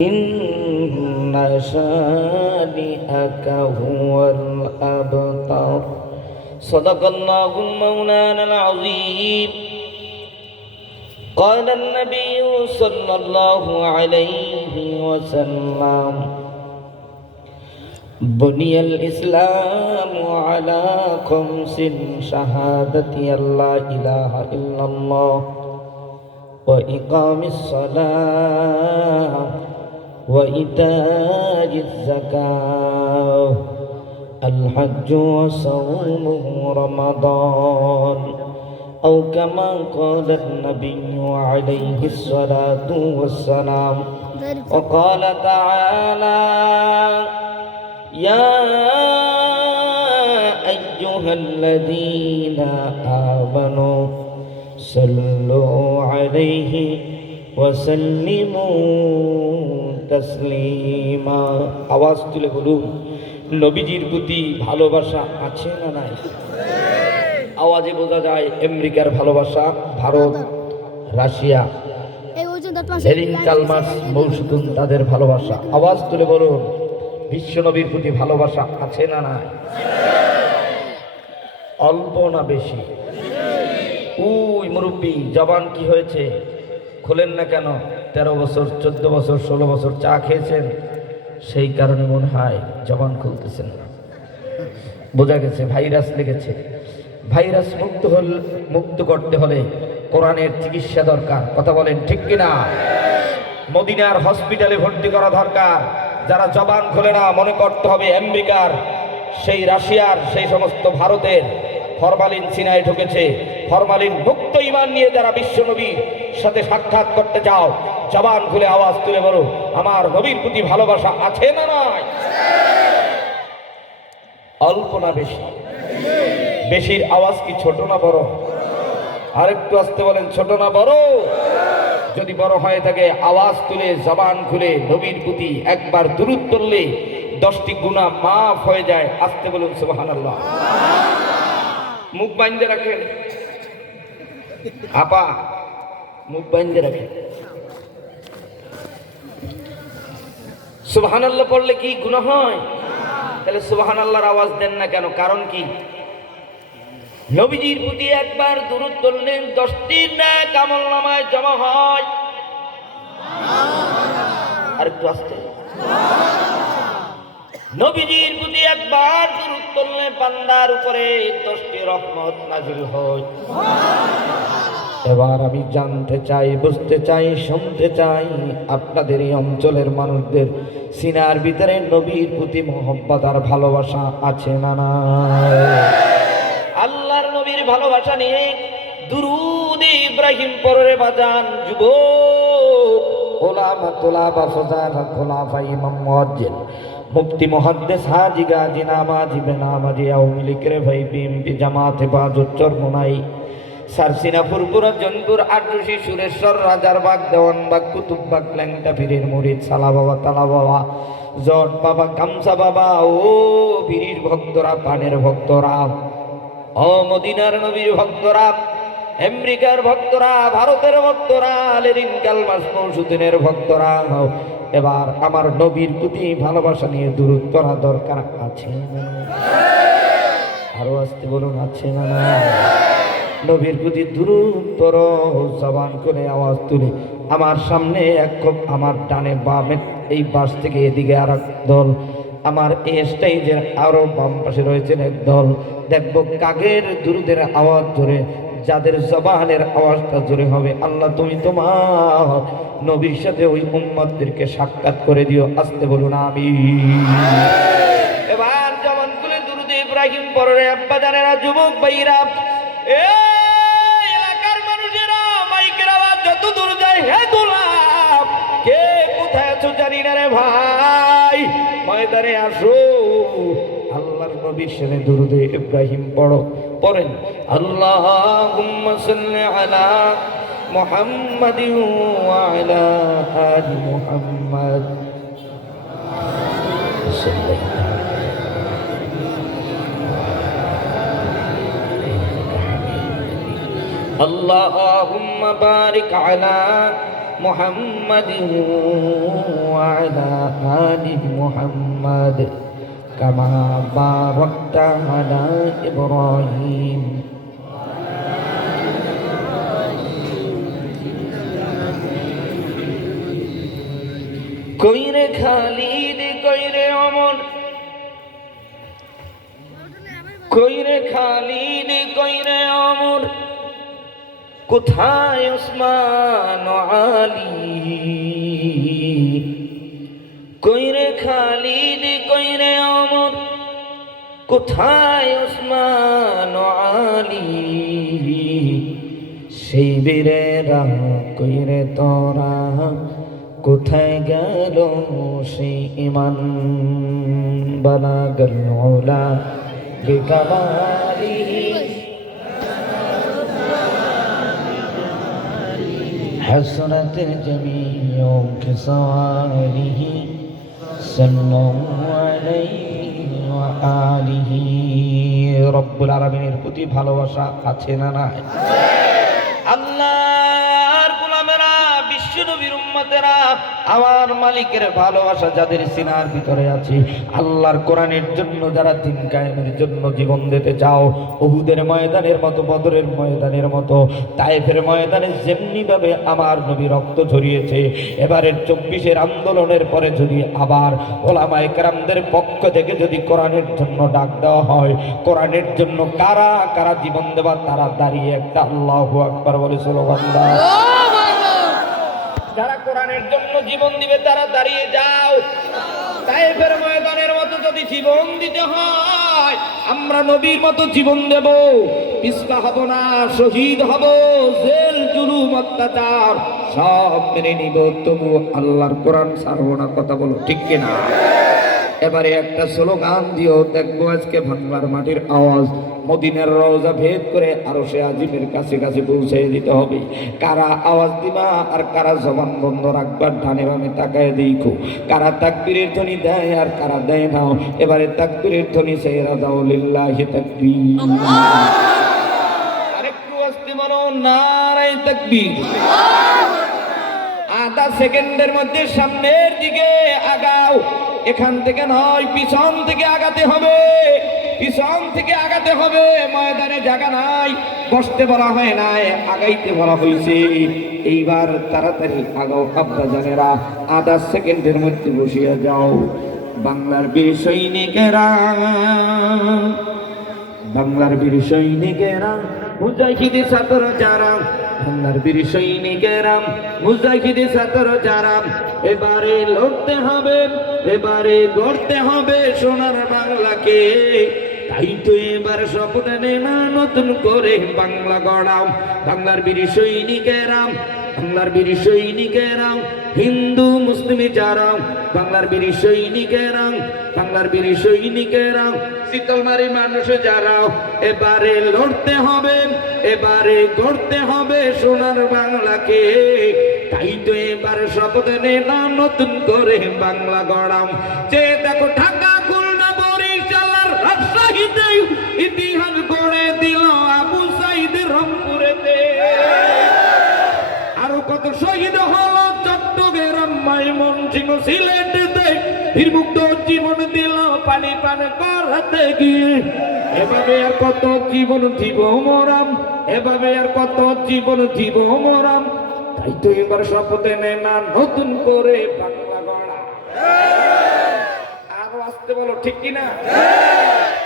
إن شانئك هو الأبتر. صدق الله مولانا العظيم. قال النبي صلى الله عليه وسلم: بني الإسلام على خمس: شهادة أن لا إله إلا الله، وإقام الصلاة، وإيتاء الزكاة، الحج وصوم رمضان، أو كما قال النبي عليه الصلاة والسلام. وقال تعالى: يا أيها الذين آمنوا صلوا عليه وسلموا تسليما. আওয়াজ তুলে বলুন, নবীজির প্রতি ভালোবাসা আছে না নাই? আওয়াজে বোঝা যায় আমেরিকার ভালোবাসা, ভারত, রাশিয়া, হেরিন কালমাস, মৌসুদুন তাদের ভালোবাসা। আওয়াজ তুলে বলুন, বিশ্ব নবীর প্রতি ভালোবাসা আছে না নাই? অল্প না বেশি? ওই মুরব্বী জবান কি হয়েছে, খোলেন না কেন? 13 বছর, 14 বছর, 16 বছর চা খেয়েছেন, সেই কারণে মনে হয় জবান খুলতেছেন না। বোঝা গেছে ভাইরাস লেগেছে। ভাইরাস মুক্ত করতে হলে কোরআনের চিকিৎসা দরকার। কথা বলেন ঠিক কিনা? মদিনার হসপিটালে ভর্তি করা দরকার। যারা জবান খোলে না, মনে করতে হবে আমেরিকার, সেই রাশিয়ার, সেই সমস্ত ভারতের ফরমালিন সিনায় ঢুকেছে। ফরমালিন মুক্ত ঈমান নিয়ে যারা বিশ্ব নবীর সাথে সাক্ষাৎ করতে চাও, জবান খুলে আওয়াজ তুলে বলো, আমার নবীর প্রতি ভালোবাসা আছে না নাই? অল্প না বেশি? বেশির আওয়াজ কি ছোট না বড়? আরেকটু আসতে বলেন, ছোট না বড়? যদি বড় হয়ে থাকে আওয়াজ তুলে জবান খুলে নবীর প্রতি একবার দুরূদ পড়লে 10টি গুনাহ মাফ হয়ে যায়। আসতে বলুন সুবহানাল্লাহ। মুখ বাঁধে রাখেন আপা, মুখ বাঁধে রাখেন। সুবহানাল্লাহ পড়লে কি গুনাহ হয়? তাহলে সুবহানাল্লাহর আওয়াজ দেন না কেন? কারণ কি? নবীজির প্রতি একবার দুরূদ পড়লে 10টি নেক আমলনামায় জমা হয়। আরেকটু আসতে। নবীজির প্রতি একবার দুরূদ পড়লে বান্দার উপরে 10টি রহমত নাযিল হয়। এবার আমি জানতে চাই, বুঝতে চাই, শুনতে চাই, আপনাদের এই অঞ্চলের মানুষদের সিনার ভিতরে নবীর প্রতি মহব্বত আর ভালোবাসা আছে না নাই? আল্লাহর নবীর ভালোবাসা নিয়ে দুরূদ ইব্রাহিম পড়ে বাজান যুবক, ওলামা তোলাবা ফজানা খোলাফা ইমাম মুয়াজ্জিন মুফতি মুহাদ্দিস হাজী গাজী নামাজি বেনামাজি আওয়ামী লীগের ভাই বিএমপি জামাত হেফাজত চরমোনাই সারসিনাপুর পুরা জনপুর আটরশি সুরেশ্বর রাজারবাগ দেওয়ানবাগ কুতুববাগ ল্যাংটা পীরের মুরিদ সালা বাবা তালা বাবা জট বাবা গামছা বাবা ও পীরের ভক্তরা, পানের ভক্তরা, ও মদিনার নবীর ভক্তরা, আমেরিকার ভক্তরা, ভারতের ভক্তরা, লেরিন কালমাস মৌসুদিনের ভক্তরা, এবার আমার নবীর প্রতি ভালোবাসা নিয়ে দুরূদ পড়া দরকার আছে না? আরো আসতে বলুন, আছে না? নবীর প্রতি দুরূদ পড়ো, জবান করে আওয়াজ তুলে। আমার সামনে এক কপ, আমার ডানে বামে, এই পাশ থেকে এদিকে আর এক দল, আমার এই স্টেজের আরো বাম পাশে রয়েছেন এক দল। দেখবো কাগের দুরূদের আওয়াজ ধরে, যাদের জবানের আওয়াজটা জোরে হবে, আল্লাহ তুমি তোমার নবীর সাথে ওই উম্মতদেরকে সাক্ষাৎ করে দিও। আসতে বলুন আমিন। এবার জবান খুলে দুরূদ ইব্রাহিম পড়ে। আব্বা জানেরা, যুবক ভাইরা, এই এলাকার মানুষেরা, মাইকের আওয়াজ যত দূর যায়, হে গোলাম, কে কোথায় আছো জানি না রে ভাই, ময়দানে আসো। আল্লাহর নবীর সাথে দুরূদ ইব্রাহিম পড়ো। পড়েন, আল্লাহুম্মা সাল্লি আলা মুহাম্মাদিন ওয়া আলা আলি মুহাম্মাদ। اللهم بارك على মুহাম্মাদিন ওয়া আলা আলি মুহাম্মাদ কামা বারাকতা আলা ইব্রাহিম কইরে খালিদ কইরে ওমর কইরে খালিদ কইরে ওমর কোথায় ওসমান ও আলী কইরে খালিদ কইরে ওমর কোথায় ওসমান ও আলী সেই বীরেরা কইরে তোরা কোথায় গেল সেই ঈমান বালাগাল উলা বিকামালিহি حسرت جميع خصاله صلى الله عليه وآله رب العالمين প্রতি ভালোবাসা আছে না নাই আল্লাহর গোলামেরা বিশ্ব নবীর উম্মতেরা আমার মালিকের ভালোবাসা যাদের সিনার ভিতরে আছে আল্লাহর কোরআনের জন্য যারা দিন কায়েমের জন্য জীবন দিতে চাও উহুদের ময়দানের মতো বদরের ময়দানের মতো তায়েফের ময়দানে যেমনি ভাবে আমার নবী রক্ত ঝরিয়েছে এবারের 24-এর আন্দোলনের পরে যদি আবার ওলামায়ে কেরামদের পক্ষ থেকে যদি কোরআনের জন্য ডাক দেওয়া হয় কোরআনের জন্য কারা কারা জীবন দেবা তারা দাঁড়িয়ে একটা আল্লাহু আকবার বলে স্লোগান দাও যারা কোরআনের জন্য জীবন দিবে তারা দাঁড়িয়ে যাও তায়েফের ময়দানের মতো যদি জীবন দিতে হয় আমরা নবীর মতো জীবন দেব পিছপা হব না শহীদ হব জেল জুলুম অত্যাচার সব মেনে নিব তবু আল্লাহর কোরআন ছাড়বো না কথা বলো ঠিক কিনা এবারে একটা স্লোগান দিও দেখবো আজকে বাংলার মাটির আওয়াজ মদিনার রওজা ভেদ করে আরশে আজিমের কাছে কাছে পৌঁছে দিতে হবে কারা আওয়াজ দিবা আর কারা জবান বন্ধ রাখবার ডানে বামে তাকায় দেখো কারা তাকবীরের ধ্বনি দেয় আর কারা দেয় না এবারে তাকবীরের ধ্বনি সাইরা দাও লিল্লাহি তাকবীর আরেকটু আস্তে বলো নারে তাকবীর আধা সেকেন্ডের মধ্যে সামনের দিকে আগাও এখান থেকে নয় পিছন থেকে আগাতে হবে পিছন থেকে আগাতে হবে ময়দানে জায়গা নাই বসতে বলা হয় নাই আগাইতে বলা হয়েছে এইবার তাড়াতাড়ি আগাও আব্বা জানেরা আধা সেকেন্ডের মধ্যে বসিয়া যাও বাংলার বীর সৈনিকেরা বাংলার বীর সৈনিকেরা মুজাহিদি ছাত্র যারা বাংলার বীর সৈনিকেরা মুজাহিদি ছাত্র যারা এবারে লড়তে হবে এবারে গড়তে হবে সোনার বাংলাকে তাই তো এবার শপথ নেনা নতুন করে বাংলা গড়াও বাংলার বীর সৈনিকেরা বাংলার বীর সৈনিকেরা হিন্দু মুসলিম যারা বাংলার বীর সৈনিকেরা বাংলার বীর সৈনিকেরা শীতলমারি মানুষ যারা এবারে লড়তে হবে এবারে গড়তে হবে সোনার বাংলাকে তাই তো এবার শপথ নেনা নতুন করে বাংলা গড়াও যে দেখো ঢাকা খুলনা বরিশাল আর রাজশাহীতে ইতিহাস গড়ে দিল আবু সাইদ রংপুরেতে আরো কত শহীদ হলো চট্টগ্রাম ময়মনসিংহ সিলেটেতে বীরমুক্ত জীবন দিল পানি পান করাতে গিয়ে এভাবে আর কত জীবন দিব মোরাম এভাবে আর কত জীবন দিব মোরাম তাই তো এবার শপথে নেনা নতুন করে বাংলা গড়া আরো আসতে বলো ঠিক কিনা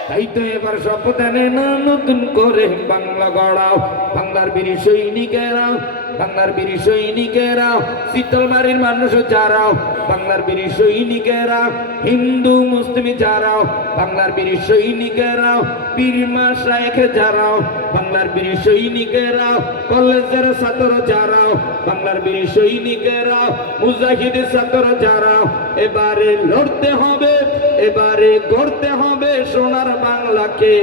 তাই তো এবার শপথ নেনা নতুন করে বাংলা গড়াও বাংলার বীর সৈনিকেরা বাংলার বীর সৈনিকেরা শীতলমারির মানুষ যারাও বাংলার বীর সৈনিকেরা হিন্দু মুসলিম যারাও বাংলার বীর সৈনিকেরা পীরমা শায়েখ যারাও বাংলার বীর সৈনিকেরা কলেজের ছাত্র যারাও বাংলার বীর সৈনিকেরা মুজাহিদ ছাত্র যারাও এবারে লড়তে হবে এবারে গড়তে হবে সোনার বাংলাকে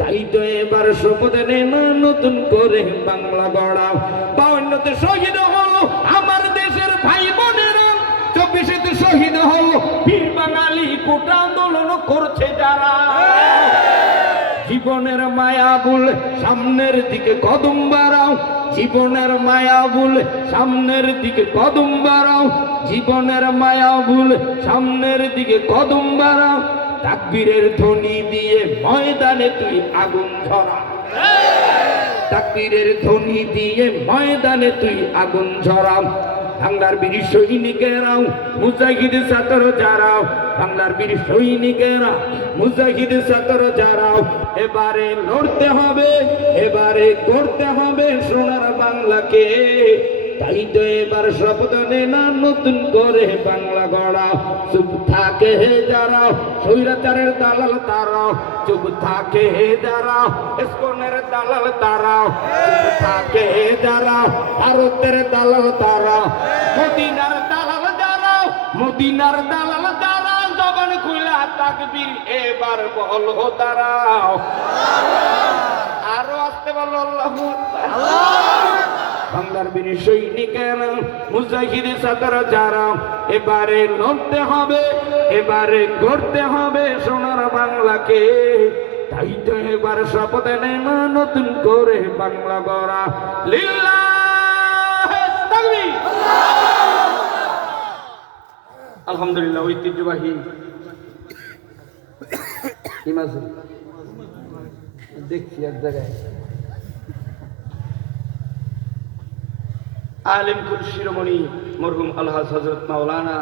তাই তো এবার শপথ নেনা নতুন করে বাংলা গড়াও 52তে শহীদ হলো আমার দেশের ভাই বোনেরা 24তে শহীদ হলো বীর বাঙালি কোটা আন্দোলন করছে যারা জীবনের মায়া বলে সামনের দিকে কদম বাড়াও জীবনের মায়া ভুলে সামনের দিকে কদম বাড়াও, জীবনের মায়া ভুলে সামনের দিকে কদম বাড়াও, তাকবীরের ধ্বনি দিয়ে ময়দানে তুই আগুন ঝরা, তাকবীরের ধ্বনি দিয়ে ময়দানে তুই আগুন ঝরাও। বাংলার বীর সৈনিকেরাও মুজাহিদ ছাত্র যারাও, বাংলার বীর সৈনিকেরা মুজাহিদ ছাত্র যারাও, এবারে লড়তে হবে, এবারে করতে হবে সোনার বাংলাকে। তাই তো এবার শপথ নে না নতুন করে বাংলা গড়া। চুপ থাকে হে যারা স্বৈরাচারের দালাল তারাও, চুপ থাকে হে যারা ইসকনের দালাল তারাও, চুপ থাকে হে যারা ভারতের দালাল তারা, মদিনার দালাল যারা, মদিনার দালাল যারা, জবান খুলা তাকবীর এবার বলো তারাও। আরো আসতে বলো আল্লাহু আকবার। বাংলার বীর সৈনিকেরা মুজাহিদ ছাত্র যারা, এবারে লড়তে হবে, এবারে গড়তে হবে সোনার বাংলাকে। তাই তো এবার শপথ নেয় না নতুন করে বাংলা গড়া। লিল্লাহে তাকবীর। আলহামদুলিল্লাহ, ঐতিহ্যবাহী ইমাজি দেখছি এক জায়গায় আলেম কুল শিরোমণি মরহুম আলহাজ হযরত মাওলানা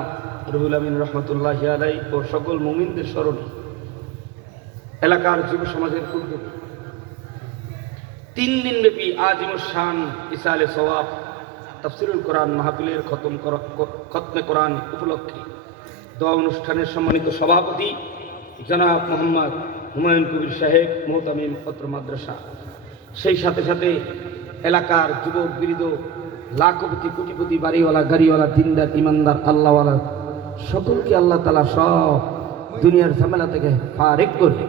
রুহুল আমিন রহমতুল্লাহি আলাইহি ও সকল মুমিনদের স্মরণে এলাকার যুব সমাজের উদ্যোগে 3 দিন ব্যাপী আজিমুস শান ইসালে সওয়াব তাফসীরুল কোরআন মাহফিলের খতমে কোরআন উপলক্ষে দোয়া অনুষ্ঠানের সম্মানিত সভাপতি জনাব মোহাম্মদ হুমায়ুন কবির সাহেব মুহতামিম অত্র মাদ্রাসা, সেই সাথে সাথে এলাকার যুবক বৃদ্ধ লাখপতি কোটিপতি বাড়িওয়ালা গাড়িওয়ালা দিনদার ইমানদার আল্লাহওয়ালা সকলকে আল্লাহ তাআলা সব দুনিয়ার ঝামেলা থেকে ফারেক করে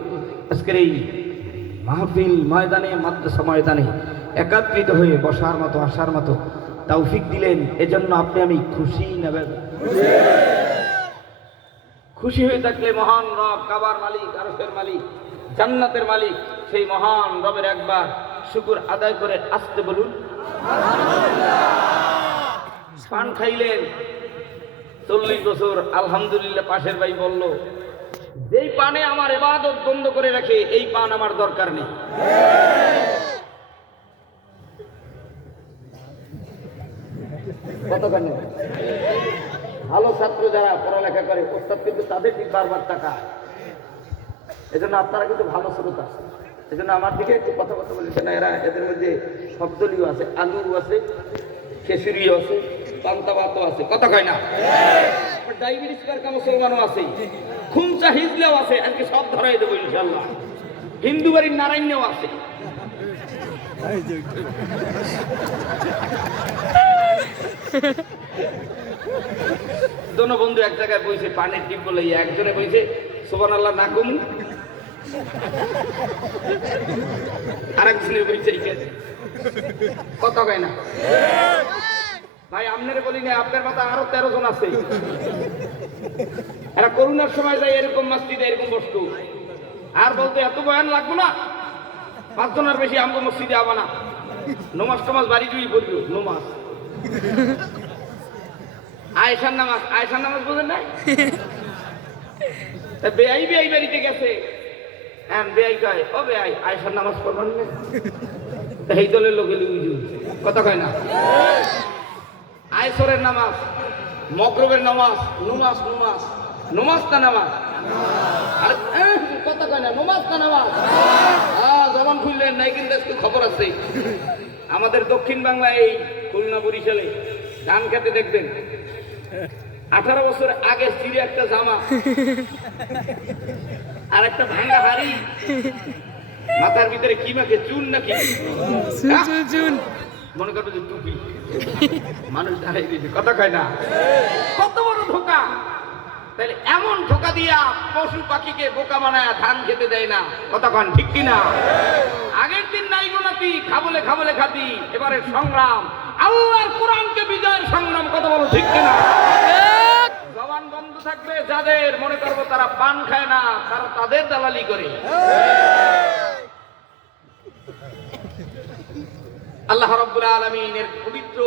আজকের এই মাহফিল ময়দানে মাদ্রাসা ময়দানে একত্রিত হয়ে বসার মতো আসার মতো তৌফিক দিলেন। এজন্য আপনি আমি খুশি নেবেন। খুশি হয়ে থাকলে মহান রব কাবার মালিক, আরশের মালিক, জান্নাতের মালিক সেই মহান রবের একবার শুকর আদায় করে আসতে বলুন পান খাইলেন 40 বছর, আলহামদুলিল্লাহ। পাশের ভাই বলল, যেই পানে আমার ইবাদত বন্ধ করে রাখে এই পান আমার দরকার নেই। কতখানি ভালো ছাত্র যারা পড়ালেখা করে ওস্তাদ কিন্তু তাদের ঠিক বারবার টাকা, এজন্য আপনারা কিন্তু ভালো শ্রোতা। এজন্য আমার দিকে একটু কথা বলেছে না, এরা এদের মধ্যে শব্দলিও আছে, আলু আছে, খেসুরিও আছে, পান্তা ভাতও আছে, কথা কয় না। ডায়াবেটিস কারকা মুসলমানও আছে, খুমচা হিজলেও আছে, আজকে সব ধরাই দেবো ইনশাল্লাহ। হিন্দু বাড়ির নারায়ণেও আছে। দোনো বন্ধু এক জায়গায় বইছে, পানির টিপ বলে একজনে বইছে সুবহানাল্লাহ না কমু, আরেকজনে বইছে কথা কয় না। ভাই আপনারে বলি না, আপনার মাথা আরো 13 জন আছে। এরা করোনার সময় যায় এরকম মসজিদে এরকম বস্তু আর বলতে এত বয়ান লাগবো না, 5 জনের বেশি আমগো মসজিদে আবা না, নমাজ টমাজ বাড়ি জুই করবো, নমাজ আয়েশার নামাজ, আয়েশার নামাজ বোঝেন না? বেআই বাড়িতে গেছে, হ্যাঁ বেআই কয়, ও বেআই আয়েশার নামাজ পড়বেন না? এই দলের লোকে কথা কয় না। আয়সরের নামাজ, মগরবের নামাজ, নমাজ নমাজ নমাজ তা নামাজ, কথা কয় না, নমাজ তা নামাজ। জবান খুললেন নাই, কিন্তু একটু খবর আছে আমাদের দক্ষিণ বাংলায় এই খুলনা বরিশালে ধান খেতে দেখবেন 18 বছর আগে চিরে একটা জামা আর একটা ভাঙা হাড়ি, মাথার ভিতরে কি মাখে, চুন নাকি চুন, মনে করবে যে টুপি, মানুষ দাঁড়াই দিয়েছে, কথা কয় না। কত বড় ধোকা! তাহলে এমন ধোকা দিয়া পশু পাখিকে বোকা বানায় ধান খেতে দেয় না, কথা কন ঠিক কিনা? আগের দিন নাই গোনাতি, খাবলে খাবলে খাতি, এবারে সংগ্রাম আল্লাহর কোরআনকে বিজয়ের সংগ্রাম, কথা বলো ঠিক কিনা? জবান বন্ধ থাকবে যাদের, মনে করবো তারা পান খায় না, তারা তাদের দালালি করে। আল্লাহ রাব্বুল আলামিনের পবিত্র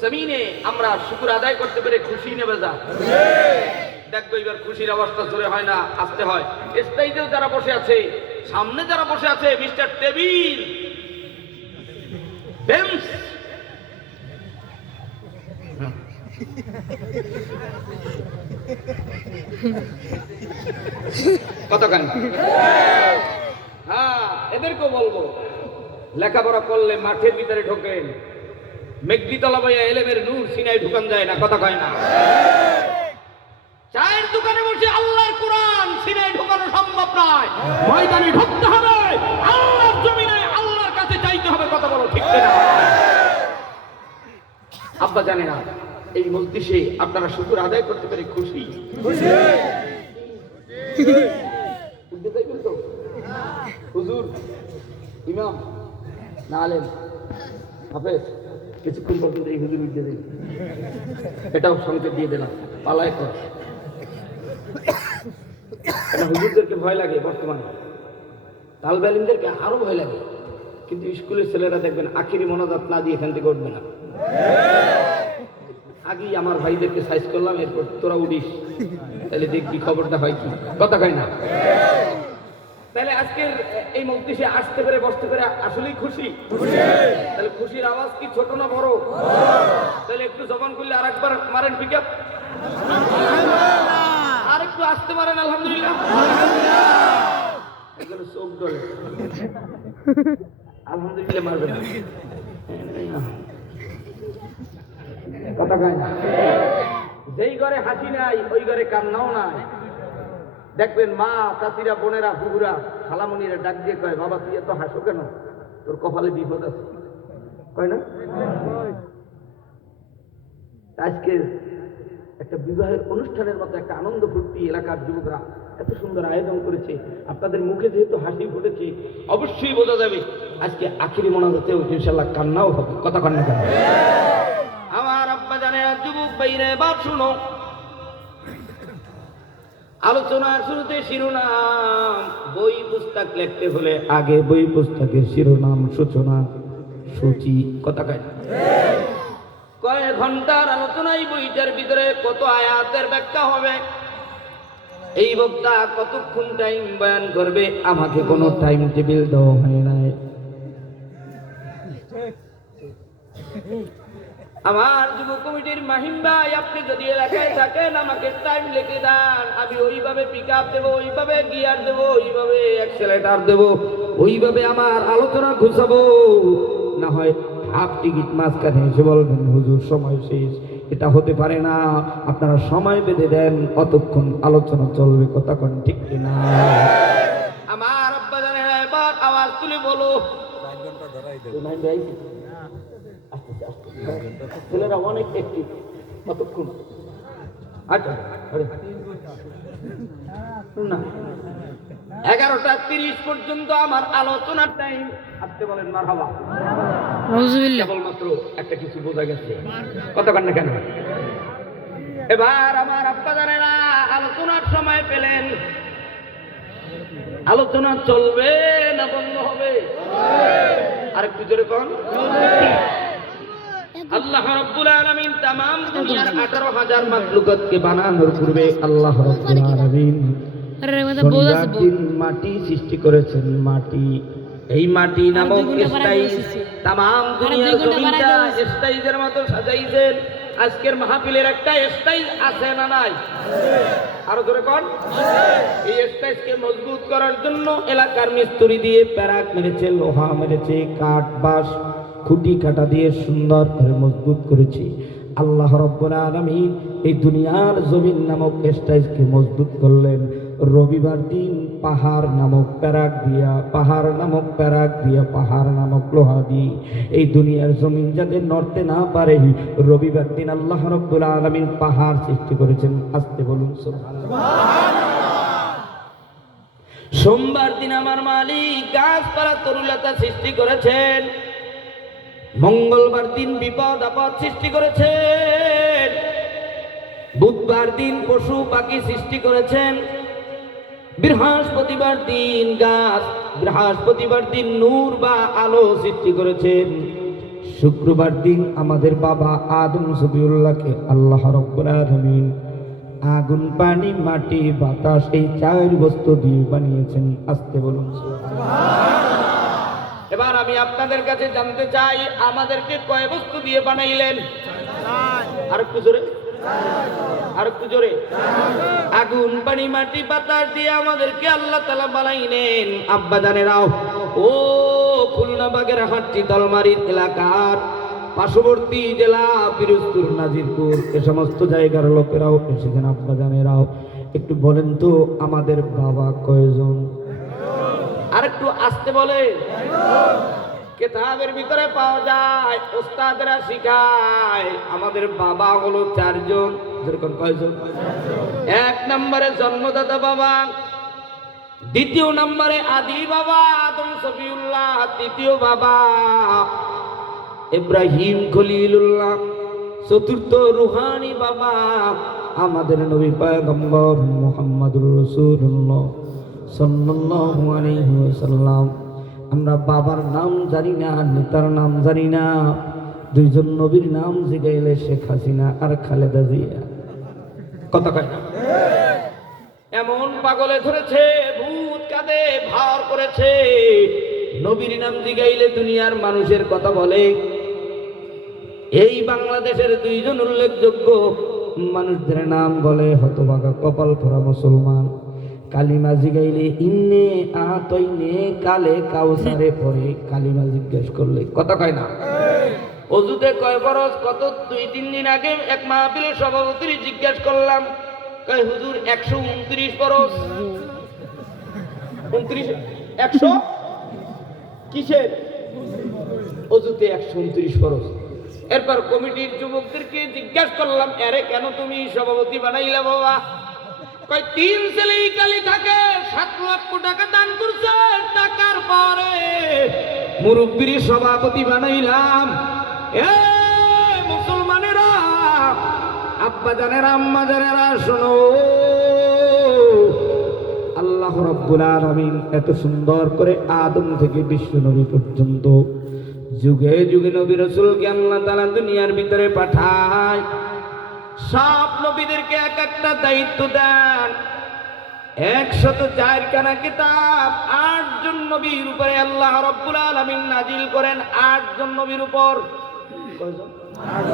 জমিনে আমরা শুকর আদায় করতে পেরে খুশি নেবে যা দেখবো এবার খুশির অবস্থা জোরে হয় না আসতে হয়। স্টেজেও যারা বসে আছে, সামনে যারা বসে আছে, মিস্টার টেবিল বেঞ্চ, কতখানি হ্যাঁ এদেরকেও বলবো লেখাপড়া করলে মাঠের ভিতরে ঢোকেন, মেঘদিতলা বইয়া এলেমের নূর সিনায় ঢুকান যায় না, কথা কয় না। চায়ের দোকানে বসে আল্লাহর কোরআন সিনায় ঢোকানো সম্ভব নয়, ময়দানে ঢুকতে হবে, আল্লাহর জমিনে আল্লাহর কাছে চাইতে হবে, কথা বলো ঠিক না? আব্বা জানে না এই মজলিসে আপনারা শুকর আদায় করতে পেরে খুশি খুশি হুজুর, ইমাম না আলেম হাফেজ কিছুক্ষণ পর্যন্ত এই হুজুর উঠে দিন, এটাও সংকেত দিয়ে দিলাম পালায় কর। এটা হুজুরদেরকে ভয় লাগে বর্তমানে, তালবে আলিমদেরকে আরো ভয় লাগে, কিন্তু স্কুলের ছেলেরা দেখবেন আখিরি মনোজাত না দিয়ে এখান থেকে উঠবে না। আগেই আমার ভাইদেরকে সাইজ করলাম, এরপর তোরা উঠিস, তাহলে দেখবি খবরটা হয় কি, কথা কয় না? তাহলে আজকের এই মজলিসে আসতে পেরে বসতে পেরে আসলেই খুশি। তাহলে খুশির আওয়াজ কি ছোট না বড়? তাহলে একটু জবান করলে আর একবার মারেন পিকআপ, আর একটু আসতে পারেন আলহামদুলিল্লাহ। চোখ ডলে আলহামদুলিল্লাহ মারবেন, কথা কয় না? যেই ঘরে হাসি নাই ওই ঘরে কান্নাও নাই। দেখবেন মা, চাচিরা, বোনেরা, হুগুরা, খালামণিরা ডাক দিয়ে কয়, বাবা তুই এত হাসো কেন, তোর কপালে বিপদ আছে, কয় না? আজকে একটা বিবাহের অনুষ্ঠানের মতো একটা আনন্দ ফুর্তি এলাকার যুবকরা এত সুন্দর আয়োজন করেছে, আপনাদের মুখে যেহেতু হাসি ফুটেছে অবশ্যই বোঝা যাবে আজকে আখিরি মোনাজাতেও ইনশাআল্লাহ কান্নাও হবে, কথা কান্না কেন? আমার আব্বা জানে যুবক বাইরে বাপ শুনো, আলোচনার শুরুতে শিরোনাম, বই পুস্তক লিখতে হলে আগে বই পুস্তকের শিরোনাম, সূচনা, সূচি, কথা কয় না? কয়েক ঘন্টার আলোচনায় বইটার ভিতরে কত আয়াতের ব্যাখ্যা হবে, এই বক্তা কতক্ষণ টাইম বয়ান করবে, আমাকে কোনো টাইম টেবিল দেওয়া হয় নাই। আমার যুব কমিটির মাহিম ভাই, আপনি যদি এলাকায় থাকেন আমাকে টাইম লিখে দেন, আমি ওইভাবে পিক আপ দেবো, ওইভাবে গিয়ার দেবো, ওইভাবে অ্যাক্সেলেটার দেবো, ওইভাবে আমার আলোচনা ঘুষাবো। না হয় হাফ টিকিট মাঝখানে এসে বলবেন হুজুর সময় শেষ, এটা হতে পারে না, আপনারা সময় বেঁধে দেন, কতক্ষণ আলোচনা চলবে, কথা কোন ঠিক কিনা? আমার আব্বা জানে এবার আওয়াজ তুলে বলো, ছেলেরা অনেক একটি কতক্ষণ, আচ্ছা না 11:30 পর্যন্ত আমার আলোচনার টাইম। আসতে বলেন মারহাবা। কেবলমাত্র একটা কিছু বোঝা গেছে, কথা কান্না কেন? এবার আমার আব্বা জানেরা আলোচনার সময় পেলেন, আলোচনা চলবে না বন্ধ হবে? আরেকটু জোরে কোন? আল্লাহ রাব্বুল আলামিন तमाम দুনিয়ার 18,000 মাখলুকাতকে বানানোর পূর্বে আল্লাহ রাব্বুল আলামিন মাটি সৃষ্টি করেছেন। মাটি, এই মাটি নামক স্টাইল तमाम দুনিয়ার জমিনটা স্টাইলের মতো সাজাইছেন। আজকের মাহফিলের একটা স্টাইল আছে না নাই? আরো জোরে কোন? এই স্টাইলকে মজবুত করার জন্য এলাকার মিস্ত্রি দিয়ে প্যারাক মেরেছে, লোহা মেরেছে, কাঠ বাঁশ খুঁটি কাটা দিয়ে সুন্দর করে মজবুত করেছি। আল্লাহ রাব্বুল আলামিন এই দুনিয়ার জমিন নামক স্টাইলকে মজবুত করলেন রবিবার দিন পাহাড় নামক প্যারাক দিয়া, পাহাড় নামক প্যারাক দিয়া, পাহাড় নামক লোহা দিয়ে। এই দুনিয়ার জমিন যাতে নড়তে না পারে, রবিবার দিন আল্লাহ রাব্বুল আলামিন পাহাড় সৃষ্টি করেছেন। আসতে বলুন সুবহানাল্লাহ। সোমবার দিন আমার মালিক গাছপালা তরুলতা সৃষ্টি করেছেন। মঙ্গলবার দিন বিপদ আপদ সৃষ্টি করেছেন। বুধবার দিন পশু পাখি সৃষ্টি করেছেন। বৃহস্পতিবার দিন গাছ, বৃহস্পতিবার দিন নূর বা আলো সৃষ্টি করেছেন। শুক্রবার দিন আমাদের বাবা আদম সফিউল্লাহকে আল্লাহ রাব্বুল আলামিন আগুন, পানি, মাটি, বাতাস এই চার বস্তু দিয়ে বানিয়েছেন। আসতে বলুন সুবহানাল্লাহ। এবার আমি আপনাদের কাছে জানতে চাই, আমাদেরকে কয় বস্তু দিয়ে বানাইলেন? আর একটু জোরে, আর একটু জোরে। আগুন, পানি, মাটি, বাতাস দিয়ে আমাদেরকে আল্লাহ তাআলা বানাইলেন। আব্বা জানেরাও, ও খুলনা বাগেরহাট চিতলমারী এলাকার পার্শ্ববর্তী জেলা পিরোজপুর, নাজিরপুর এ সমস্ত জায়গার লোকেরাও এসেছেন। আব্বা জানেরাও, একটু বলেন তো আমাদের বাবা কয়জন? আর একটু আসতে বলে। কিতাবের ভিতরে পাওয়া যায়, ওস্তাদরা শিখায় আমাদের বাবা হলো 4 জন। যেরকম কয়জন? 1 নম্বরে জন্মদাতা বাবা, 2য় নম্বরে আদি বাবা আদম সফিউল্লাহ, 3য় বাবা ইব্রাহিম খলিলুল্লাহ, 4র্থ রুহানি বাবা আমাদের নবী পয়গম্বর মুহাম্মদুর রাসূলুল্লাহ সাল্লাল্লাহু আলাইহি ওয়াসাল্লাম। আমরা বাবার নাম জানি না, নেতার নাম জানি না। 2 জন নবীর নাম জিগাইলে শেখ হাসিনা আর খালেদা জিয়া। কথা কয় না? এমন পাগলে ধরেছে, ভূত কাঁধে ভার করেছে, নবীর নাম জিগাইলে দুনিয়ার মানুষের কথা বলে। এই বাংলাদেশের 2 জন উল্লেখযোগ্য মানুষদের নাম বলে হতভাগা কপাল পোড়া মুসলমান। কালিমা জিগাইলে ইন্নে আতইনে কালে কাউসারে পড়ে কালিমা জিজ্ঞেস করলে কথা কয় না? অজুতে কয় বরস? কত 2-3 দিন আগে এক মাহফিলের সভাপতির জিজ্ঞেস করলাম, কয় হুজুর 129 বরস। 29 100 কিসের? অজুতে 129 বরস। এরপর কমিটির যুবকদেরকে জিজ্ঞেস করলাম, আরে কেন তুমি সভাপতি বানাইলা বাবা? কয় 3 ছেলে ইটালি থাকে, 7 লক্ষ টাকা দান করছে, টাকার পরে মুরব্বির সভাপতি বানাইলাম। এ মুসলমানেরা, আব্বা জানেরা, আম্মা জানেরা, শোনো, আল্লাহ রাব্বুল আলামিন এত সুন্দর করে আদম থেকে বিশ্ব নবী পর্যন্ত যুগে যুগে নবী রাসূলকে আল্লাহ তাআলা দুনিয়ার ভিতরে পাঠায়। সব নবীদেরকে এক একটা দায়িত্ব দেন। 104 খানা কিতাব 8 জন নবীর উপরে আল্লাহ রাব্বুল আলামিন নাজিল করেন। 8 জন নবীর উপর। কয়জন? 8।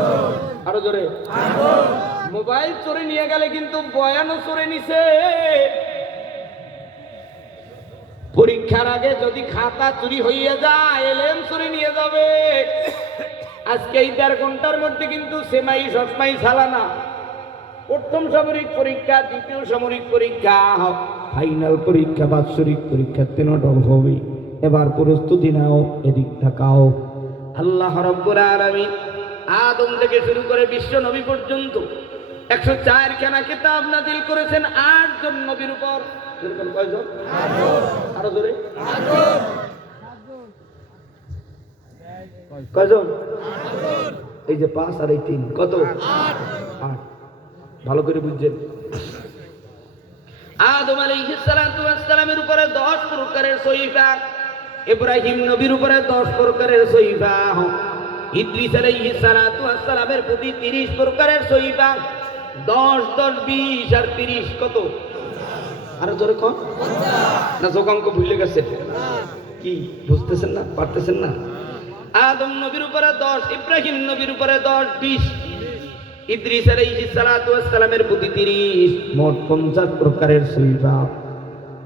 আরো জোরে। 8। মোবাইল চোরে নিয়ে গেলে কিন্তু বয়ানও চোরে নিছে। পরীক্ষার আগে যদি খাতা চুরি হইয়া যায়, এলেম চুরি নিয়ে যাবে। আজকে এই 1.5 ঘন্টার মধ্যে কিন্তু সেমাই সসমাই চালানা, প্রথম সামরিক পরীক্ষা, দ্বিতীয় সামরিক পরীক্ষা, ফাইনাল পরীক্ষা, বাৎসরিক পরীক্ষা 3টা হবে। এবার প্রস্তুতি নাও, এদিক থাকাও। আল্লাহ রাব্বুল আলামিন আদম থেকে শুরু করে বিশ্ব নবী পর্যন্ত 104 খানা কিতাব নাজিল করেছেন 8 জন নবীর উপর। এরকম কয়জন? 8 জন। আরো জোরে। 8 জন। কয়জন? 8 জন। এই যে 5 আর এই 3 কত? 8। ভালো করে বুঝছেন? আদম আলাইহিস সালাতু ওয়াস সালামের উপরে 10 প্রকারের সহিফা, ইব্রাহিম নবীর উপরে 10 প্রকারের সহিফা, ইদ্রিস আলাইহিস সালাতু ওয়াস সালামের প্রতি 30 প্রকারের সহিফা। 10 10 20 আর 30 কত? আরো জোরে কম না? যোগাঙ্ক ভুলে গেছে কি? বুঝতেছেন না? পারতেছেন না? আদম নবীর উপরে 10, ইব্রাহিম নবীর উপরে 10 20, ইদ্রিস আলাইহিস সালাতু ওয়াস সালামের প্রতি 30, মোট 50 প্রকারের সহিফা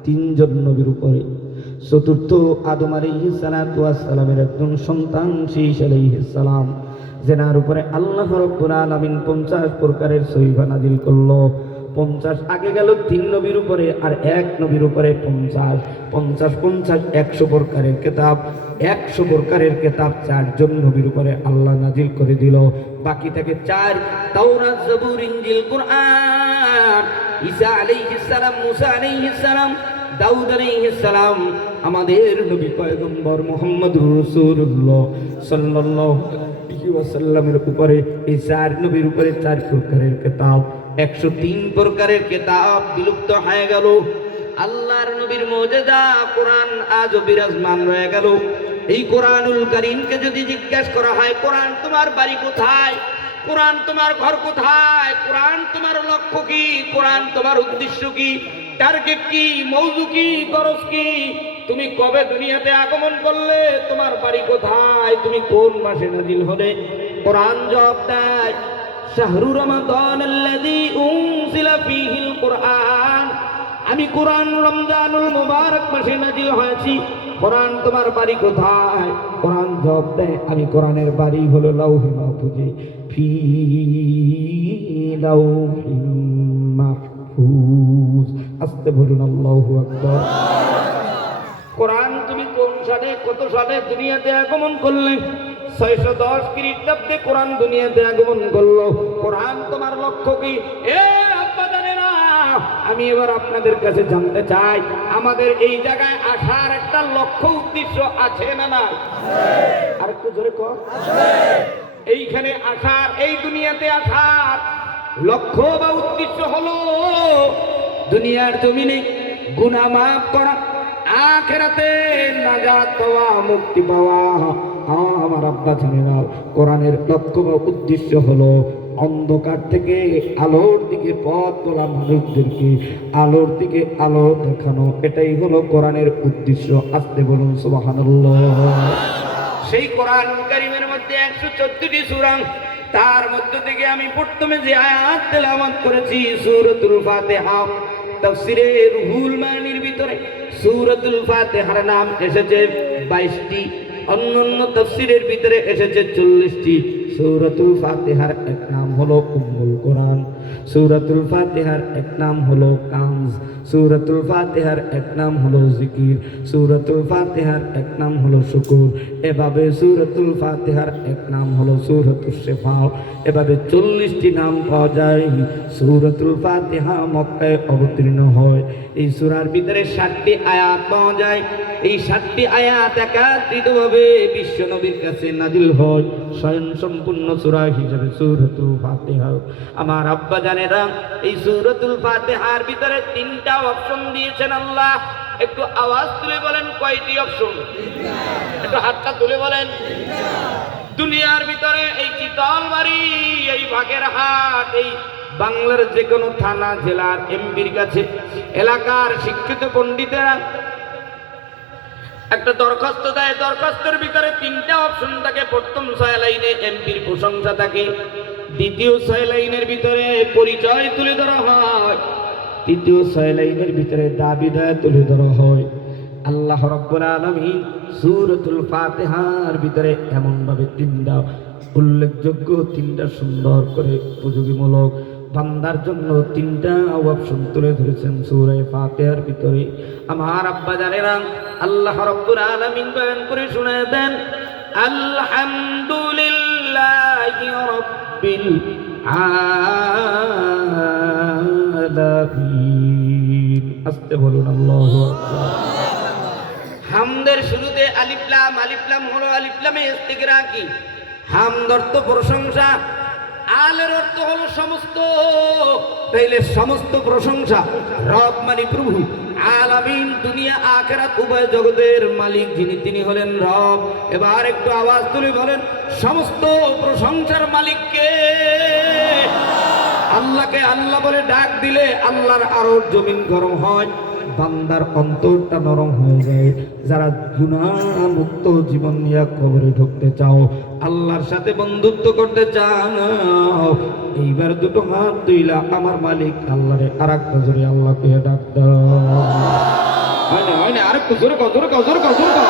3 জন নবীর উপরে। চতুর্থ আদম আলাইহিস সালাতু ওয়াস সালামের একজন সন্তান শীশ আলাইহিস সালাম, যেনার উপরে আল্লাহ রাব্বুল আলামিন 50 প্রকারের সহিফা নাজিল করলো। 50 আগে গেল 3 নবীর উপরে, আর 1 নবীর উপরে 50 50 50 100 প্রকারের কিতাব। 100 প্রকারের কিতাব 4 জন নবীর উপরে আল্লাহ নাজিল করে দিল। বাকি থাকে 4, তাওরাত, জবুর, ইনজিল, কুরআন। ঈসা আলাইহিস সালাম, মুসা আলাইহিস সালাম, দাউদ আলাইহিস সালাম, আমাদের নবী পয়গম্বর মুহাম্মদুর রাসূলুল্লাহ সাল্লাল্লাহু আলাইহি ওয়াসাল্লামের উপরে এই 4 নবীর উপরে 4 প্রকারের কিতাব। 103 প্রকারের কিতাব বিলুপ্ত হয়ে গেল। আল্লাহর নবীর মুজিজা কোরআন আজও বিরাজমান রয়ে গেল। এই কোরআনুল কারীমকে যদি জিজ্ঞাসা করা হয়, কোরআন তোমার বাড়ি কোথায়, কোরআন তোমার ঘর কোথায়, কোরআন তোমার লক্ষ্য কি, কোরআন তোমার উদ্দেশ্য কি, টার্গেট কি, মৌজু কি, গরজ কি, তুমি কবে দুনিয়াতে আগমন করলে, তোমার বাড়ি কোথায়, তুমি কোন মাসে নাজিল হলে, কোরআন জবাব দেয় শাহরু রমাদান আল্লাযী উনজিলা ফীহিল কুরআন, আমি কোরআন রমজানুল মুবারক মাসে নাজিল হয়েছি। কোরআন তোমার বাড়ি কোথায়? কোরআন জবাব দেয় আমি কোরআনের বাড়ি হলো লাউহে মাহফুজে, ফি লাউহিম মাহফুজ। আস্তে বলুন আল্লাহু আকবার। কোরআন তুমি কোন সালে কত সালে দুনিয়াতে আগমন করলে? 610 খ্রিস্টাব্দে কোরআন দুনিয়াতে আগমন করলো। কোরআন তোমার লক্ষ্য কি? এ আব্বা জানেনা, আমি এবার আপনাদের কাছে জানতে চাই, আমাদের এই জায়গায় আসার একটা লক্ষ্য উদ্দেশ্য আছে না না? আর একটু জোরে কর। এইখানে আসার, এই দুনিয়াতে আসার লক্ষ্য বা উদ্দেশ্য হলো দুনিয়ার জমিনে গুনাহ মাফ করা, আখিরাতে নাজাত পাওয়া, মুক্তি পাওয়া। আমার আব্বা জানেনা, কোরআনের লক্ষ্য বা উদ্দেশ্য হলো অন্ধকার থেকে আলোর দিকে পথ তোলা, মানুষদেরকে আলোর দিকে আলো দেখানো। এটাই হলো কোরআনের উদ্দেশ্য। আসতে বলুন সুবহানাল্লাহ। সেই কোরআন কারীমের মধ্যে 114টি সূরা, তার মধ্য থেকে আমি প্রথমে যে আয়াত তেলাওয়াত করেছি সূরাতুল ফাতিহা, তাফসীরে রুহুল মানির ভিতরে সূরাতুল ফাতিহার নাম এসেছে 22টি, অন্যান্য তাফসীরের ভিতরে এসেছে 40টি। সূরাতুল ফাতিহার এক নাম হলো উম্মুল কোরআন, সূরাতুল ফাতিহার এক নাম হলো কানজ, সূরাতুল ফাতিহার এক নাম হলো জিকির, সূরাতুল ফাতিহার এক নাম হলো শুকুর। এভাবে সূরাতুল ফাতিহার এক নাম হলো সূরাতুশ শিফা। এভাবে 40টি নাম পাওয়া যায়। সূরাতুল ফাতিহা মক্কায় অবতীর্ণ হয়। এই সূরার ভিতরে 7টি আয়াত পাওয়া যায়। এই 7টি আয়াত একত্রিতভাবে বিশ্ব নবীর কাছে নাজিল হয় স্বয়ং সম্পূর্ণ সূরা হিসেবে সূরাতুল ফাতিহা। আমার আব্বা জানেরা, এই সূরাতুল ফাতিহার ভিতরে 3টা অপশন দিয়েছেন আল্লাহ। একটু আওয়াজ তুলে বলেন কয়টি অপশন? একটু হাতটা তুলে বলেন। দুনিয়ার ভিতরে এই চিতলবাড়ি, এই বাগেরহাট, এই বাংলার যে কোনো থানা জেলার এমপির কাছে এলাকার শিক্ষিত পণ্ডিতেরা একটা দরখাস্ত দেয়। দরখাস্তের ভিতরে 3টা অপশন থাকে। প্রথম 6 লাইনে এমপির প্রশংসা থাকে, দ্বিতীয় 6 লাইনের ভিতরে পরিচয় তুলে ধরা হয়, তৃতীয় 6 লাইনের ভিতরে দাবি দায় তুলে ধরা হয়। আল্লাহ রাব্বুল আলামিন সূরাতুল ফাতিহার ভিতরে এমন ভাবে 3টা উল্লেখযোগ্য, 3টা সুন্দর করে উপযোগীমূলক বান্দার জন্য 3টা অপশন তুলে ধরেছেন সূরা ফাতিহার ভিতরে। আমার আব্বা জানেরা, আল্লাহ রাব্বুল আলামিন বয়ান করে শোনায় দেন, আলহামদুলিল্লাহি রাব্বিল আলামিন। আস্তে বলুন আল্লাহু আকবার। হামদের শুরুতে আলিফ লাম, আলিফ লাম হলো আলিফ লামে ইস্তিগরাকি। হামদ অর্থ প্রশংসা, আলের অর্থ হলো সমস্ত। তাইলে সমস্ত প্রশংসা, রব মানে প্রভু, আলামিন দুনিয়া আখিরাত উভয় জগতের মালিক যিনি, তিনি হলেন রব। এবার একটু আওয়াজ তুলে বলেন, সমস্ত প্রশংসার মালিক কে? আল্লাহকে আল্লাহ বলে ডাক দিলে আল্লাহর আরো জমিন গরম হয়, বান্দার অন্তরটা নরম হয়ে যায়। যারা গুনাহ মুক্ত জীবন নিয়ে কবরে ঢুকতে চাও, আল্লাহর সাথে বন্ধুত্ব করতে চাও, এইবার দুটো হাত তুইলা আমার মালিক আল্লাহরে আরেকটা জোরে আল্লাহকে ডাক দাও। হয় না আরেকটু জোরে কও, জোরে কও, জোরে কও, জোরে কও।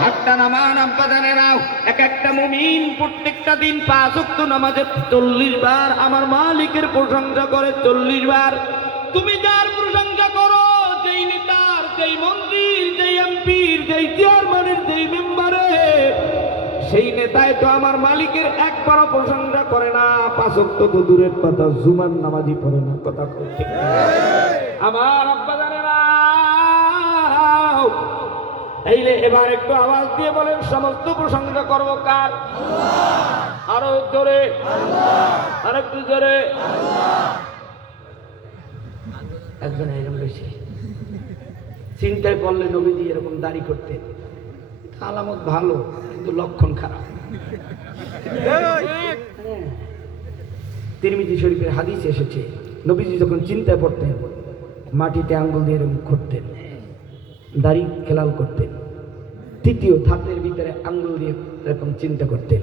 হাতটা নামান আব্বা জানে নাও। এক একটা মুমিন প্রত্যেকটা দিন 5 ওয়াক্ত নামাজে 40 বার আমার মালিকের প্রশংসা করে। 40 বার। তুমি যার প্রশংসা করো, যেই নেতার, যেই মন্ত্রীর, যেই এমপির, যেই চেয়ারম্যানের, যেই মেম্বারের, সেই নেতায় তো আমার মালিকের একবারও প্রশংসা করে না। 5 ওয়াক্ত তো দূরের কথা, জুমার নামাজি পড়ে না। কথা ঠিক না? আমার আব্বা জানে না। তাইলে এবার একটু আওয়াজ দিয়ে বলেন, সমস্ত প্রশংসা করবো কার? আরো জোরে, আর একটু জোরে। একজন এরকম বেশি চিন্তায় পড়লে নবীজি এরকম দাড়ি করতেন, আলামত ভালো কিন্তু লক্ষণ খারাপ। তিরমিজি শরীফের হাদিস এসেছে, নবীজি যখন চিন্তায় পড়তেন মাটিতে আঙ্গুল দিয়ে এরকম করতেন, দাড়ি খেলাল করতেন, তৃতীয় ধাপের ভিতরে আঙ্গুল দিয়ে এরকম চিন্তা করতেন।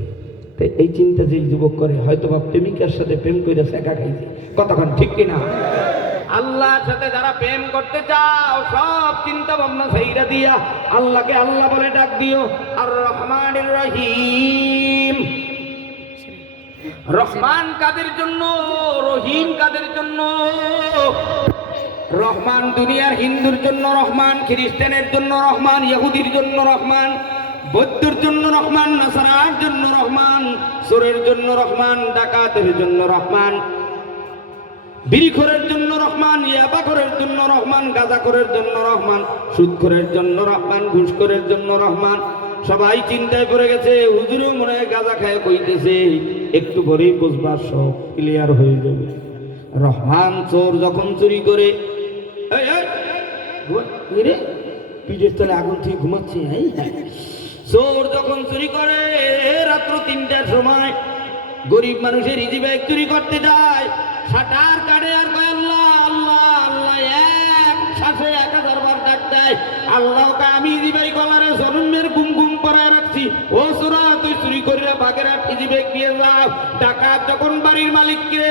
তো এই চিন্তা যে যুবক করে হয়তো বা প্রেমিকার সাথে প্রেম করে একা খাইছে, কতক্ষণ ঠিক কিনা? আল্লাহর সাথে যারা প্রেম করতে চাও সব চিন্তা ভাবনা সাইরা দিয়া আল্লাহকে আল্লাহ বলে ডাক দিও। আর রহমানির রহিম, রহমান কাদের জন্য, রহিম কাদের জন্য? রহমান দুনিয়ার হিন্দুর জন্য রহমান, খ্রিস্টানের জন্য রহমান, ইহুদির জন্য রহমান, বৌদ্ধের জন্য রহমান, নাসারার জন্য রহমান, চোরের জন্য রহমান, ডাকাতের জন্য রহমান, বিড়িখোরের জন্য রহমান, ইয়াবাখোরের জন্য রহমান, গাঁজাখোরের জন্য রহমান, সুদখোরের জন্য রহমান, ঘুষখোরের জন্য রহমান। সবাই চিন্তায় পড়ে গেছে, হুজুরও মনে হয় গাঁজা খায় কইতেছে, একটু পরেই বুঝবার সব ক্লিয়ার হয়ে যাবে। রহমান চোর যখন চুরি করে, পিঠের তলে আগুন থেকে ঘুমাচ্ছে, চোর যখন চুরি করে রাত্র ৩টার সময়, গরিব মানুষের ইজি ব্যাগ চুরি করতে যায়, শাটার কাটে আর কয় আল্লাহ আল্লাহ আল্লাহ, এক শ্বাসে ১০০০ বার ডাক দেয় আল্লাহকে। আমি ইজি ব্যাগ গলারে জন্মের গুম গুম করায় রাখছি, ও সোরা তুই চুরি করে বাগেরহাট ইজি ব্যাগ নিয়ে যাও। ডাকাত যখন বাড়ির মালিককে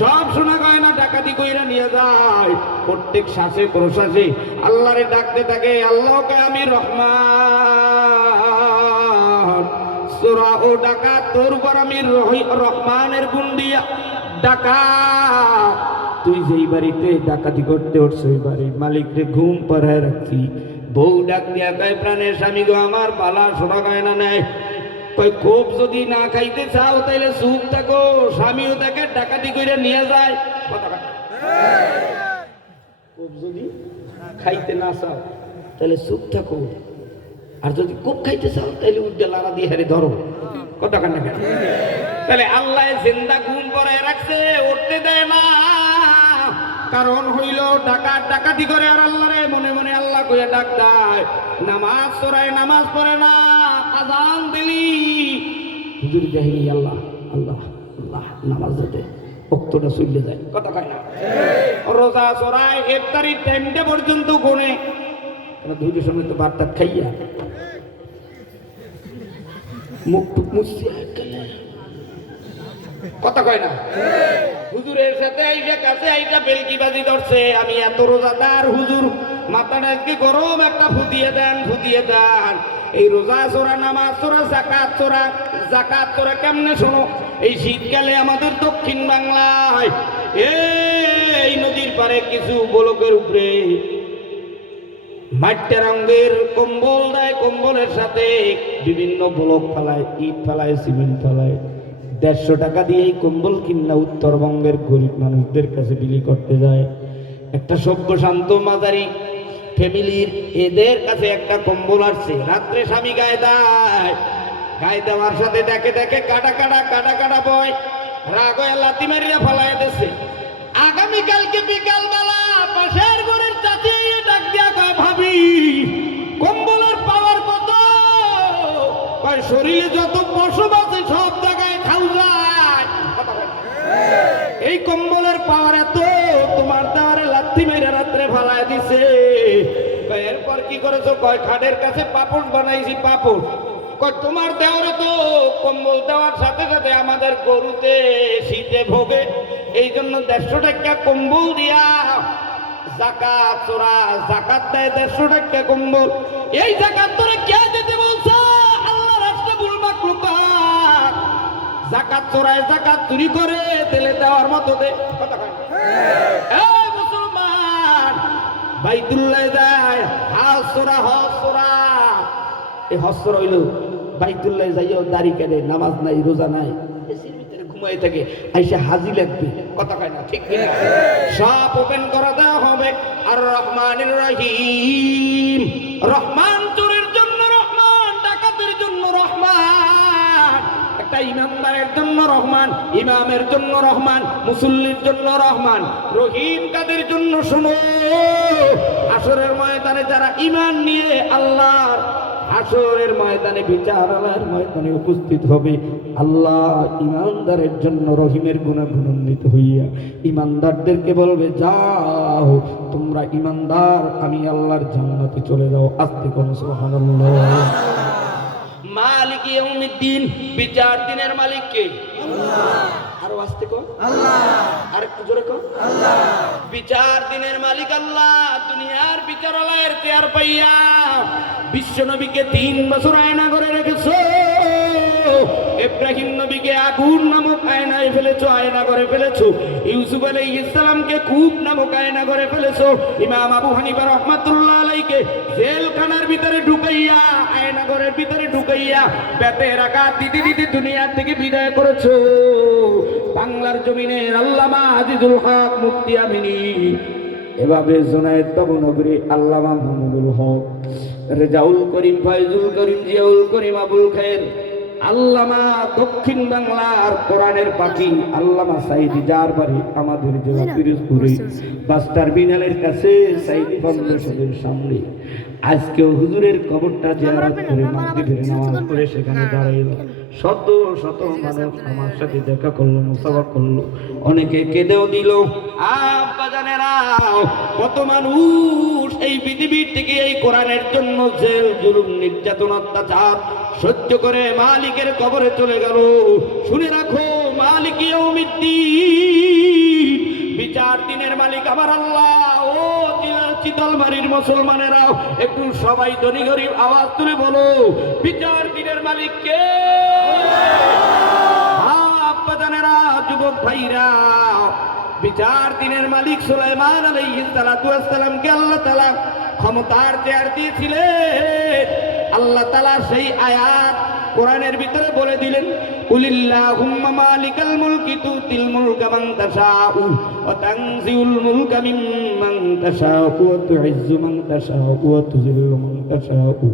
সব শোনা গয়না ডাকাতি কইরা নিয়ে যায়, প্রত্যেক শ্বাসে প্রশ্বাসে আল্লাহরে ডাকতে থাকে, আল্লাহকে আমি রহমান। সোরা ও ডাকাত তোর উপর আমি রহমানের গুণ দিয়া ডাকাত, তুই যেই বাড়িতে ডাকাতি করতে উঠছো ওই বাড়ির মালিকরে ঘুম পাড়ায় রাখছি। বউ ডাক দিয়া কয় প্রাণের স্বামী গো, আমার বালা সোনা গয়না নেয়। কয় খুব যদি না খাইতে চাও তাইলে চুপ থাকো, স্বামীও তাকে ডাকাতি করে নিয়ে যায়। খুব যদি খাইতে না চাও তাহলে চুপ থাকো, আর যদি খুব খাইতে চাও তাহলে উঠে লাড়া দিয়ে হারে ধরো। কথা কান্না কেন? তাহলে আল্লাহ জিন্দা ঘুম পড়ায় রাখছে, উঠতে দেয় না। কারণ হইল ডাকাত ডাকাতি করে আর আল্লাহরে মনে মনে আল্লাহ কইয়া ডাক দেয়। নামাজ পড়ায়, নামাজ পড়ে না, আযান দিলি হুজুর জাহিলি আল্লাহ আল্লাহ আল্লাহ, নামাজ যাতে ওক্তটা চলে যায়। কথা কয় না? রোজা চড়ায়, ইফতারির টাইমটা পর্যন্ত গোনে, ধৈর্য সমেত বার্তা খাইয়া মুখ টুক মুছছে। কথা কয় না? হুজুরের সাথে আইসা কাছে আইসা বেলকিবাজি ধরছে, আমি এত রোজাদার হুজুর, মাথাটা কি গরম, একটা ফুটিয়ে দেন, ফুটিয়ে দেন। এই রোজা চোরা, নামাজ চোরা, জাকাত চোরা, জাকাত চোরা কেমনে শোনো? এই শীতকালে আমাদের দক্ষিণ বাংলায় এই নদীর পারে কিছু বলকের উপরে মাটির রঙের কম্বল দেয়, কম্বলের সাথে বিভিন্ন ব্লক ফেলায়, ইট ফেলায়, সিমেন্ট ফেলায়। ১৫০ টাকা দিয়ে এই কম্বল কিনা উত্তরবঙ্গের গরিব মানুষদের কাছে বিলি করতে যায়। একটা সভ্য শান্ত মাঝারি ফ্যামিলির এদের কাছে একটা কম্বল আসছে, রাত্রে স্বামী গায়ে দেয়, গায়ে দেওয়ার সাথে দেখে দেখে কাটা কাটা কাটা কাটা বয়, রাগ হয়ে লাথি মারিয়া ফেলায় দিচ্ছে। আগামীকালকে বিকালবেলা পাশের ঘরের চাচি ডাক দিয়া কয়, ভাবি কম্বলের পাওয়ার কত? কয় শরীরে যত পশম আছে সব জায়গায় খাও যায়। এই কম্বলের পাওয়ার এত, তোমার দেওয়ারে লাথি মেরে রাত্রে ফালায় দিছে। এরপর কি করেছো? কয় খাটের কাছে পাপড় বানাইছি, পাপড়। কয় তোমার দেওয়ারে তো কম্বল দেওয়ার সাথে সাথে আমাদের গরুতে শীতে ভোগে, এই জন্য ১৫০ টাকা কম্বল দিয়া জাকাত চোরা, জাকাত দেয় ১৫০ টাকা কম্বল। এই জাকাত তোরা কে দিতে বলছে? আল্লাহ রাস্তা বুলবাক লোকা জাকাত চোরায়, জাকাত চুরি করে তেলে দেওয়ার মতো দে। কথা কয় এই মুসলমান বাইতুল্লাহ যায়, হাজ চোরা, হজ চোরা। এই হজ চোরা হইল বাইতুল্লাহ যাইও দাড়ি কাটে, নামাজ নাই, রোজা নাই, এসির ভিতরে ঘুমাই থাকে, আইসা হাজি লাগবে। কথা কয় না? ঠিক কিনা? সব ওপেন করা দেওয়া হবে। আর রহমানির রহিম, রহমান চোরের জন্য রহমান, ডাকাতের জন্য রহমান, একটা ইমামদারের জন্য রহমান, ইমামের জন্য রহমান, মুসল্লির জন্য রহমান। রহিম কাদের জন্য? শোনো, আসরের ময়দানে যারা ঈমান নিয়ে আল্লাহর হাসরের ময়দানে বিচারালয়ের ময়দানে উপস্থিত হবে। আল্লাহ ইমানদারের জন্য রহিমের গুণাগুণান্বিত হইয়া ইমানদারদেরকে বলবে, যাও তোমরা ইমানদার, আমি আল্লাহর জান্নাতে চলে যাও। আস্তে কোন সুবহানাল্লাহ। মালিক ইয়াউমিদ্দিন, বিচার দিনের মালিক কে? আরো আস্তে কর, আর একটু জোরে কর। বিচার দিনের মালিক আল্লাহ। দুনিয়ার বিচারালয়ের চেয়ার পাইয়া বিশ্ব নবীকে 3 বছর আয়না করে রেখেছো। ইব্রাহিম নবীকে আগুন নামক আয়নায় ফেলেছো, আয়না করে ফেলেছো। ইউসুফ আলাইহিস সালামকে কূপ নামক আয়না করে ফেলেছো। ইমাম আবু হানিফা রাহমাতুল্লাহ আলাইহিকে জেলখানার ভিতরে ঢুকাইয়া, আয়না ঘরের ভিতরে ঢুকাইয়া বেতে রাখা দিদি দিদি দুনিয়া থেকে বিদায় করেছো। বাংলার জমিনের আল্লামা আজিজুল হক মুফতি আমিনী, এভাবে জুনায়েদ নগরী আল্লামা মাহমুদুল হক, রেজাউল করিম, ফয়জুল করিম, জিয়াউল করিম, আবুল খায়ের, আল্লামা দক্ষিণ বাংলার কোরআনের পাখি আল্লামা সাইদি, যার বাড়ি আমাদের জেলা পিরোজপুরে বাস টার্মিনালের কাছে সাইদি ফাউন্ডেশনের সামনে। আজকেও হুজুরের কবরটা জিয়ারত করে মাগরিবের নামাজ পড়ে সেখানে দাঁড়াইল। শত শত মানুষ আমার সাথে দেখা করলো, মুসাফা করলো, অনেকে কেঁদেও দিল। আব্বাজানেরা, কত মানুষ এই পৃথিবীর থেকে এই কোরআনের জন্য জেল, জুলুম, নির্যাতন, অত্যাচার সহ্য করে মালিকের কবরে চলে গেল। শুনে রাখো, মালিক ইয়াউমিদ্দিন, বিচার দিনের মালিক আমার আল্লাহ। ও চিতলমারির মুসলমানেরাও একটু সবাই ধনী গরিব আওয়াজ তুলে বলো, বিচার দিনের মালিক কে? আব্বাজানেরা, যুবক ভাইরা, বিচার দিনের মালিক সুলাইমান আলাইহিস সালাতু ওয়াস সালামকে আল্লাহ তাআলা ক্ষমতার চেয়ার দিয়েছিলেন। আল্লাহ তাআলা সেই আয়াত কোরআনের ভিতরে বলে দিলেন, কুলিল্লাহুম্মা মালিকাল মুলকি তুতিল মুলকা মান তাশাউ ওয়া তানজিউল মুলকা মিম্মান তাশাউ ওয়া তুইজ্জু মান তাশাউ ওয়া তুযিল্লু মান তাশাউ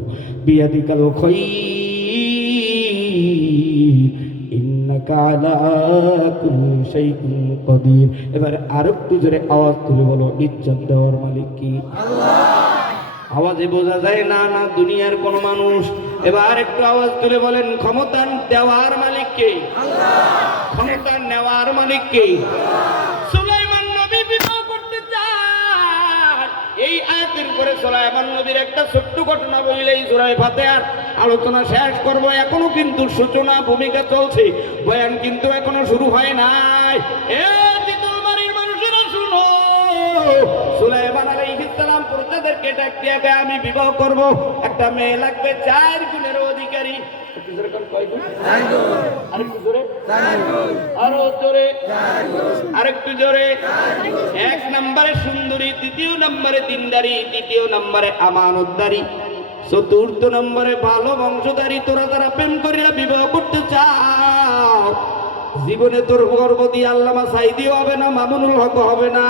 বিয়াদিকাল খায়র ইন্নাকা আলা কুল্লি শাইইন কাদির। এবারে আরেকটু জোরে আওয়াজ তুলে বলো, ইজ্জত দেওয়ার মালিক কি? আল্লাহ। আওয়াজে বোঝা যায় না না দুনিয়ার কোন মানুষ। এবার একটু আওয়াজ তুলে বলেন, ক্ষমতা দেওয়ার মালিক কে? আল্লাহ। ক্ষমতা নেওয়ার মালিক কে? সুলাইমান নবী বিবাহ করতে চায়। এই আয়াতের পরে সুলাইমান নবীর একটা ছোট্ট ঘটনা বললেই সূরা ফাতিহার আলোচনা শেষ করব। এখনো কিন্তু সূচনা ভূমিকা চলছে, বয়ান কিন্তু এখনো শুরু হয় নাই। এ চিতলমারির মানুষেরা শুনো, সুলাইমান আলাইহিস সালাম প্রজাদেরকে ডাক দিয়ে গে, আমি বিবাহ করব, একটা মেয়ে লাগবে 4 গুণের অধিকারী। একটু জোরে কোন কয় গুণ? 4 গুণ। আরেকটু জোরে? 4 গুণ। আরো জোরে? 4 গুণ। আরেকটু জোরে? 4 গুণ। 1 নম্বরে সুন্দরী, দ্বিতীয় নম্বরে দিনদারি, তৃতীয় নম্বরে আমানতদারি, চতুর্থ নম্বরে ভালো বংশধারী। তোরা যারা প্রেম করিয়া বিবাহ করতে চাও, জীবনে তোর গর্ভবতী আল্লামা সাইদিও হবে না, মামুনুল হক হবে না।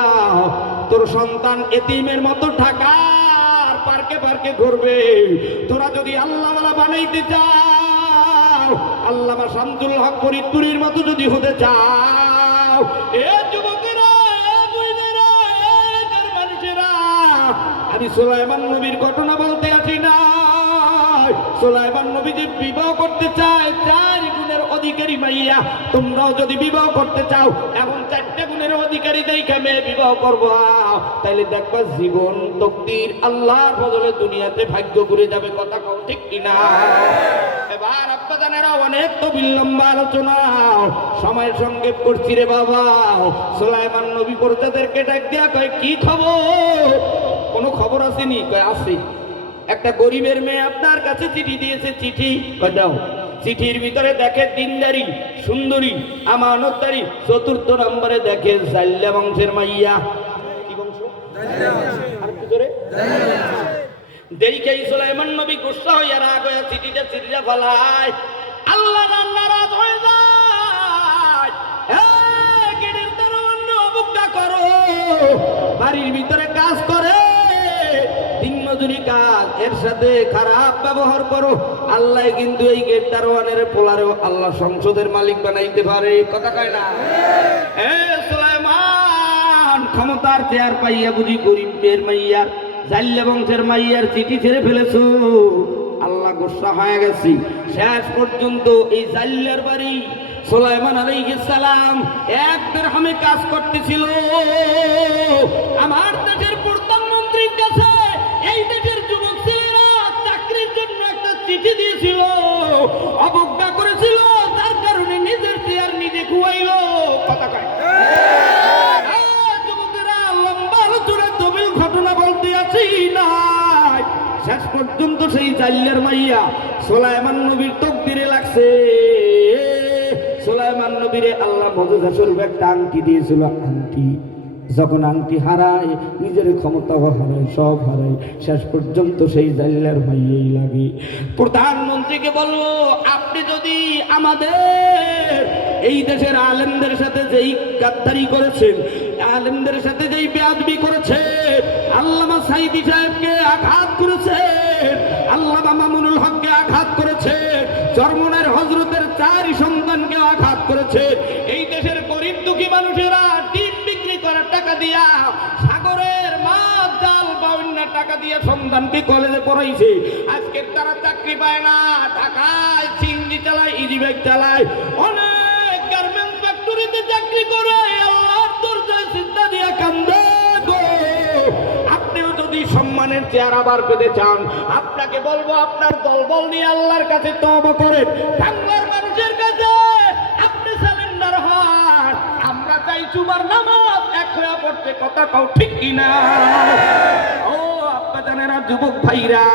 তোর সন্তান এতিমের মতো ঢাকার পার্কে পার্কে ঘুরবে। তোরা যদি আল্লাহওয়ালা বানাইতে চাও, আল্লামা শামসুল হক ফরিদপুরীর মতো যদি হতে চাও, এ যুবকেরা, এ বুইনেরা, এ মানুষেরা, আমি সুলাইমান নবীর ঘটনা বলতে আসি না। সুলাইমান নবী যে বিবাহ করতে চায় 4 গুণের অধিকারী মাইয়া, তোমরাও যদি বিবাহ করতে চাও এখন 4টা গুণের অধিকারী দেখে মেয়ে বিবাহ করবো, তাইলে দেখবা জীবন তকদির আল্লাহর বদলে দুনিয়াতে ভাগ্য ঘুরে যাবে। কথা কও ঠিক কিনা? এবার আব্বাজানেরা, অনেক তো বিলম্ব আলোচনা, সময়ের সঙ্গে করছি রে বাবা। সুলাইমান নবী প্রজাদেরকে ডাক দিয়া কয়, কি খবর? কোনো খবর আসেনি? কয় আছে। একটা গরিবের মেয়ে আপনার কাছে চিঠি দিয়েছে। চিঠি দাও। চিঠির ভিতরে দেখে দিনদারি, সুন্দরী, আমানতদারি। চতুর্থ নম্বরে দেখে জাল্লা বংশের মাইয়া। কি বংশ? দেখেই সুলাইমান নবী গুসা হইয়া রাগ হইয়া চিঠিটা চিঠিটা ফেলায়। আল্লাহ নারাজ হয়ে যায়। গেটের দরওয়ান অবজ্ঞা করো, বাড়ির ভিতরে কাজ করে, দিনমজুরি কাজ, এর সাথে খারাপ ব্যবহার করো। আল্লাহ কিন্তু এই গেট দারোয়ানের পোলারেও আল্লাহ সংসদের মালিক বানাইতে পারে। কথা কয় না? সুলাইমান ক্ষমতার চেয়ার পাইয়া বুঝি গরিব মেয়ের মাইয়ার, জাল্লা বংশের মাইয়ার চিঠি ছেড়ে ফেলেছো। আল্লাহ গোসা হয়ে গেছি। শেষ পর্যন্ত এই জাল্লার বাড়ি সুলাইমান আলাইহিস সালাম এক দিরহামে কাজ করতেছিল। আমার দেশের প্রধানমন্ত্রীর কাছে এই দেশের যুবক ছেলেরা চাকরির জন্য একটা চিঠি দিয়েছিল, অবজ্ঞা করেছিল, যার কারণে নিজের চেয়ার নিজে খুয়াইল। কথা কয় যুবকেরা লম্বা জোরে তবিল ঘটনা বলতে আছি নাই। শেষ পর্যন্ত সেই জাল্লার মাইয়া সুলাইমান নবীর তকদিরে লাগছে। সুলাইমান নবীরে আল্লাহ মুজিজা স্বরূপ একটা আংটি দিয়েছিল। আংটি যখন আংটি হারায়, নিজের ক্ষমতাও হারায়, সব হারায়, শেষ পর্যন্ত সেই জাল্লার মাইয়াই লাগে। প্রধানমন্ত্রীকে বলবো, আপনি যদি আমাদের এই দেশের আলেমদের সাথে যেই গাদ্দারি করেছেন, আলেমদের সাথে যেই বেয়াদবি করেছেন, আল্লামা সাইদি সাহেবকে আঘাত করেছেন, আল্লামা মামুনুল হককে আঘাত করেছেন, চরমনের হযরতের 4 সন্তানকে আঘাত করেছে, এই দেশের গরিব দুঃখী মানুষেরা ডিম বিক্রি করার টাকা দিয়া, সাগরের মাছ জাল বা অন্য টাকা দিয়ে সন্তানকে কলেজে পড়াইছে, আজকে তারা চাকরি পায় না, ঢাকায় সিএনজি চালায়, ইজি বাইক চালায়, অনেক গার্মেন্টস ফ্যাক্টরিতে চাকরি করে, আল্লাহর দরজায় চিন্তা দিয়া কান্দে গো। আপনিও যদি সম্মানের চেয়ার আবার পেতে চান, আপনাকে বলবো আপনার দলবল নিয়ে আল্লাহর কাছে তওবা করেন, বাংলার মানুষের কাছে আপনি সারেন্ডার হন। আমরা চাই জুমার নামাজ এক হয়ে পড়তে, কথা কও ঠিক কিনা? ও আব্বা জানেরা, যুবক ভাইরা,